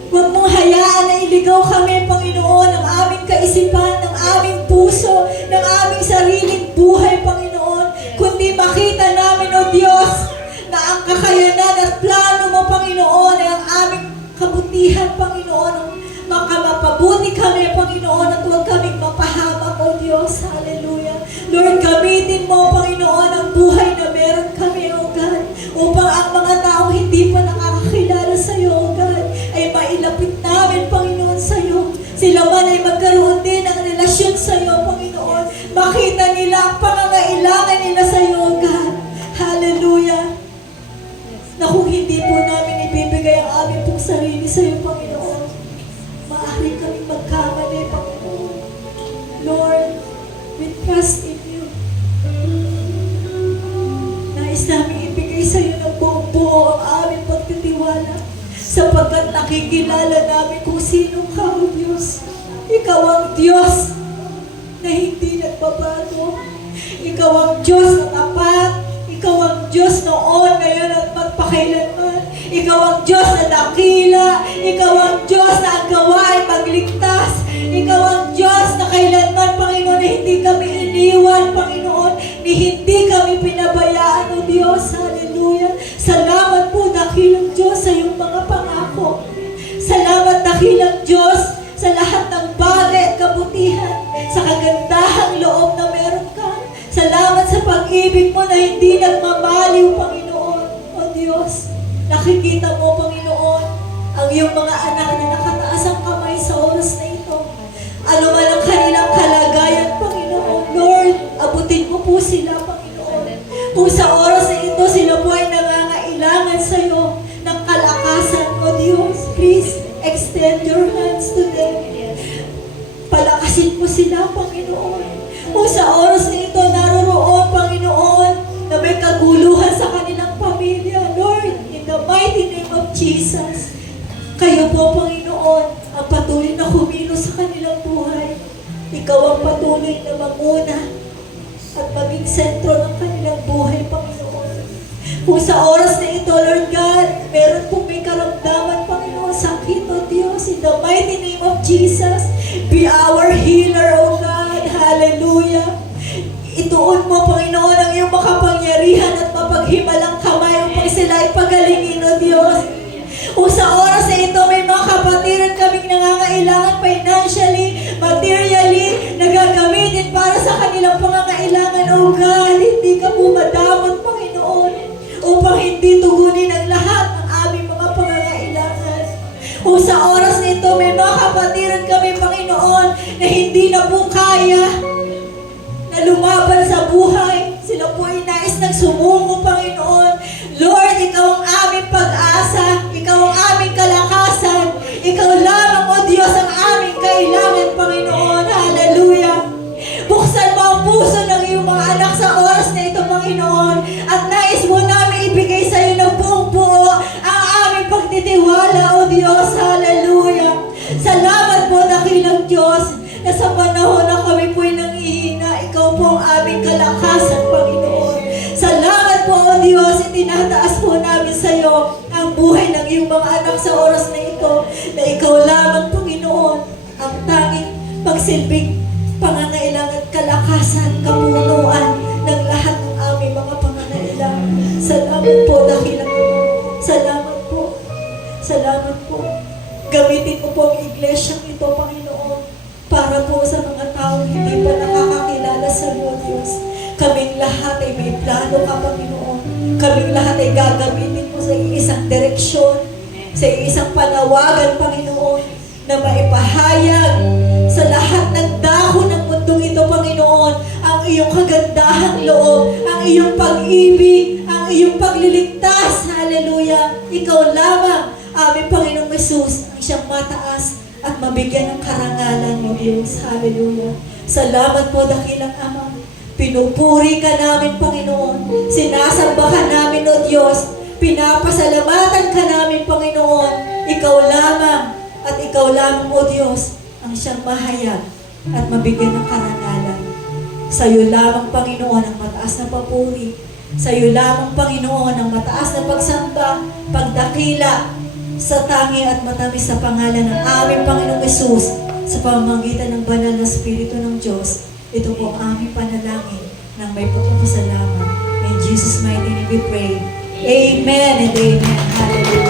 Huwag mong hayaan na iligaw kami, Panginoon, ng aming kaisipan, ng aming puso, ng aming sariling buhay, Panginoon, kundi makita namin, O Diyos, na ang kakayanan at plano mo, Panginoon, ay ang aming kabutihan, Panginoon, makamapabuti kami, Panginoon, at huwag kaming mapahamak, O Diyos. Hallelujah. Lord, gamitin mo, Panginoon, ang buhay na meron kami, O God, upang ang mga taong hindi pa nakakakilala sa iyo, O God, ay mailapit namin, Panginoon, sa iyo. Sila man ay magkaroon din ng relasyon sa iyo, Panginoon. Makita nila ang pangangailangan nila sa iyo, O God. Hallelujah. Na kung hindi po namin ibibigay ang aming pong sarili sa iyo, Panginoon, maaari kaming magkamali, Panginoon. Lord, we trust in you. Nais namin ibigay sa iyo ng buong buo ang aming pagtitiwala, sapagkat nakikilala namin kung sino ka, O Diyos. Ikaw ang Diyos na hindi nagbabago. Ikaw ang Diyos na tapat. Ikaw ang Diyos noon, ngayon at magpakailanman. Ikaw ang Diyos na dakila. Ikaw ang Diyos na ang gawa ay magligtas. Ikaw ang Diyos na kailanman, Panginoon, na hindi kami iniwan, Panginoon, ni hindi kami pinabayaan, O Diyos. Hallelujah. Salamat po, dakilang Diyos, sa iyong mga pangako. Salamat, dakilang Diyos, sa lahat ng bagay at kabutihan, sa kagandahang loob na meron ka. Salamat sa pag-ibig mo na hindi nagmamaliw, Panginoon. O Diyos, nakikita mo, Panginoon, ang iyong mga anak na nakataas ang kamay sa oras na ito. Ano man ang kanilang kalagayan, Panginoon, Lord, abutin mo po sila, Panginoon. Kung sa oras na ito, sila po ay nangangailangan sa iyo ng kalakasan, O Diyos, please extend your hands to them. Palakasin mo sila, Panginoon. Kung sa oras na ito, naroroon, Panginoon, na may kaguluhan sa kanilang pamilya, Lord, in the mighty name of Jesus, kayo po, Panginoon, ang patuloy na kumilos sa kanilang buhay. Ikaw ang patuloy na manguna at maging sentro ng kanilang buhay, Panginoon. Kung sa oras na ito, Lord God, meron pong may karamdaman, Panginoon, sakit, O Diyos, in the mighty name of Jesus, be our healer, O God. Hallelujah. Ituon mo, Panginoon, ang iyong makapangyarihan at mapaghimalang kamay upang sila ay pagalingin, O Diyos. Kung sa oras na ito, may mga kapatiran kaming nangangailangan financially, materially, nagagamitin para sa kanilang pangangailangan, O God. Hindi ka po madamot, Panginoon, upang hindi tugunin ang lahat ng aming mga pangangailangan. Kung sa oras na ito, may mga kapatiran kami, Panginoon, na hindi na po kaya na lumaban sa buhay. Sila po ay nais ng sumuko, Panginoon. Lord, ikaw ang aming pag-asa. Ikaw ang aming kalakasan. Ikaw lamang, O Diyos, ang aming kailangan, Panginoon. Hallelujah. Buksan mo ang puso ng iyong mga anak sa oras na ito, Panginoon. At nais mo namin ibigay sa iyo ng buong buo ang aming pagtitiwala, O Diyos. Hallelujah. Salamat po, dakilang Diyos, na sa panahon na aming kalakasan, Panginoon. Salamat po, O Diyos, itinataas po namin sa iyo ang buhay ng iyong mga anak sa oras na ito, na ikaw lamang, Panginoon, ang tanging pagsilbing pangangailangan at kalakasan, kapunuan ng lahat ng aming mga pangangailangan. Salamat po, dakilang Ama. Salamat po. Salamat po. Gamitin mo po ang iglesyang ito, Panginoon, para po sa mga taong hindi pa nakakakilala sa iyo, Diyos. Kaming lahat ay may plano ka, Panginoon. Kaming lahat ay gagamitin mo sa isang direksyon, sa isang panawagan, Panginoon, na maipahayag sa lahat ng dahon ng mundong ito, Panginoon, ang iyong kagandahang loob, ang iyong pag-ibig, ang iyong pagliligtas. Hallelujah! Ikaw lamang, aming Panginoong Jesus, ang siyang mataas at mabigyan ng karangalan mo, Diyos. Hallelujah! Salamat po, dakilang Ama. Pinupuri ka namin, Panginoon. Sinasamba ka namin, O Diyos. Pinapasalamatan ka namin, Panginoon. Ikaw lamang at ikaw lamang, O Diyos, ang siyang mahayag at mabigyan ng karangalan. Sa iyo lamang, Panginoon, ang mataas na papuri. Sa iyo lamang, Panginoon, ang mataas na pagsamba, pagdakila sa tangi at matamis sa pangalan ng aming Panginoong Yesus sa pamamagitan ng banal na Espiritu ng Diyos. Ito po ang aming panalangin ng may pagpapasalamat. In Jesus' mighty name we pray. Amen and amen. Hallelujah.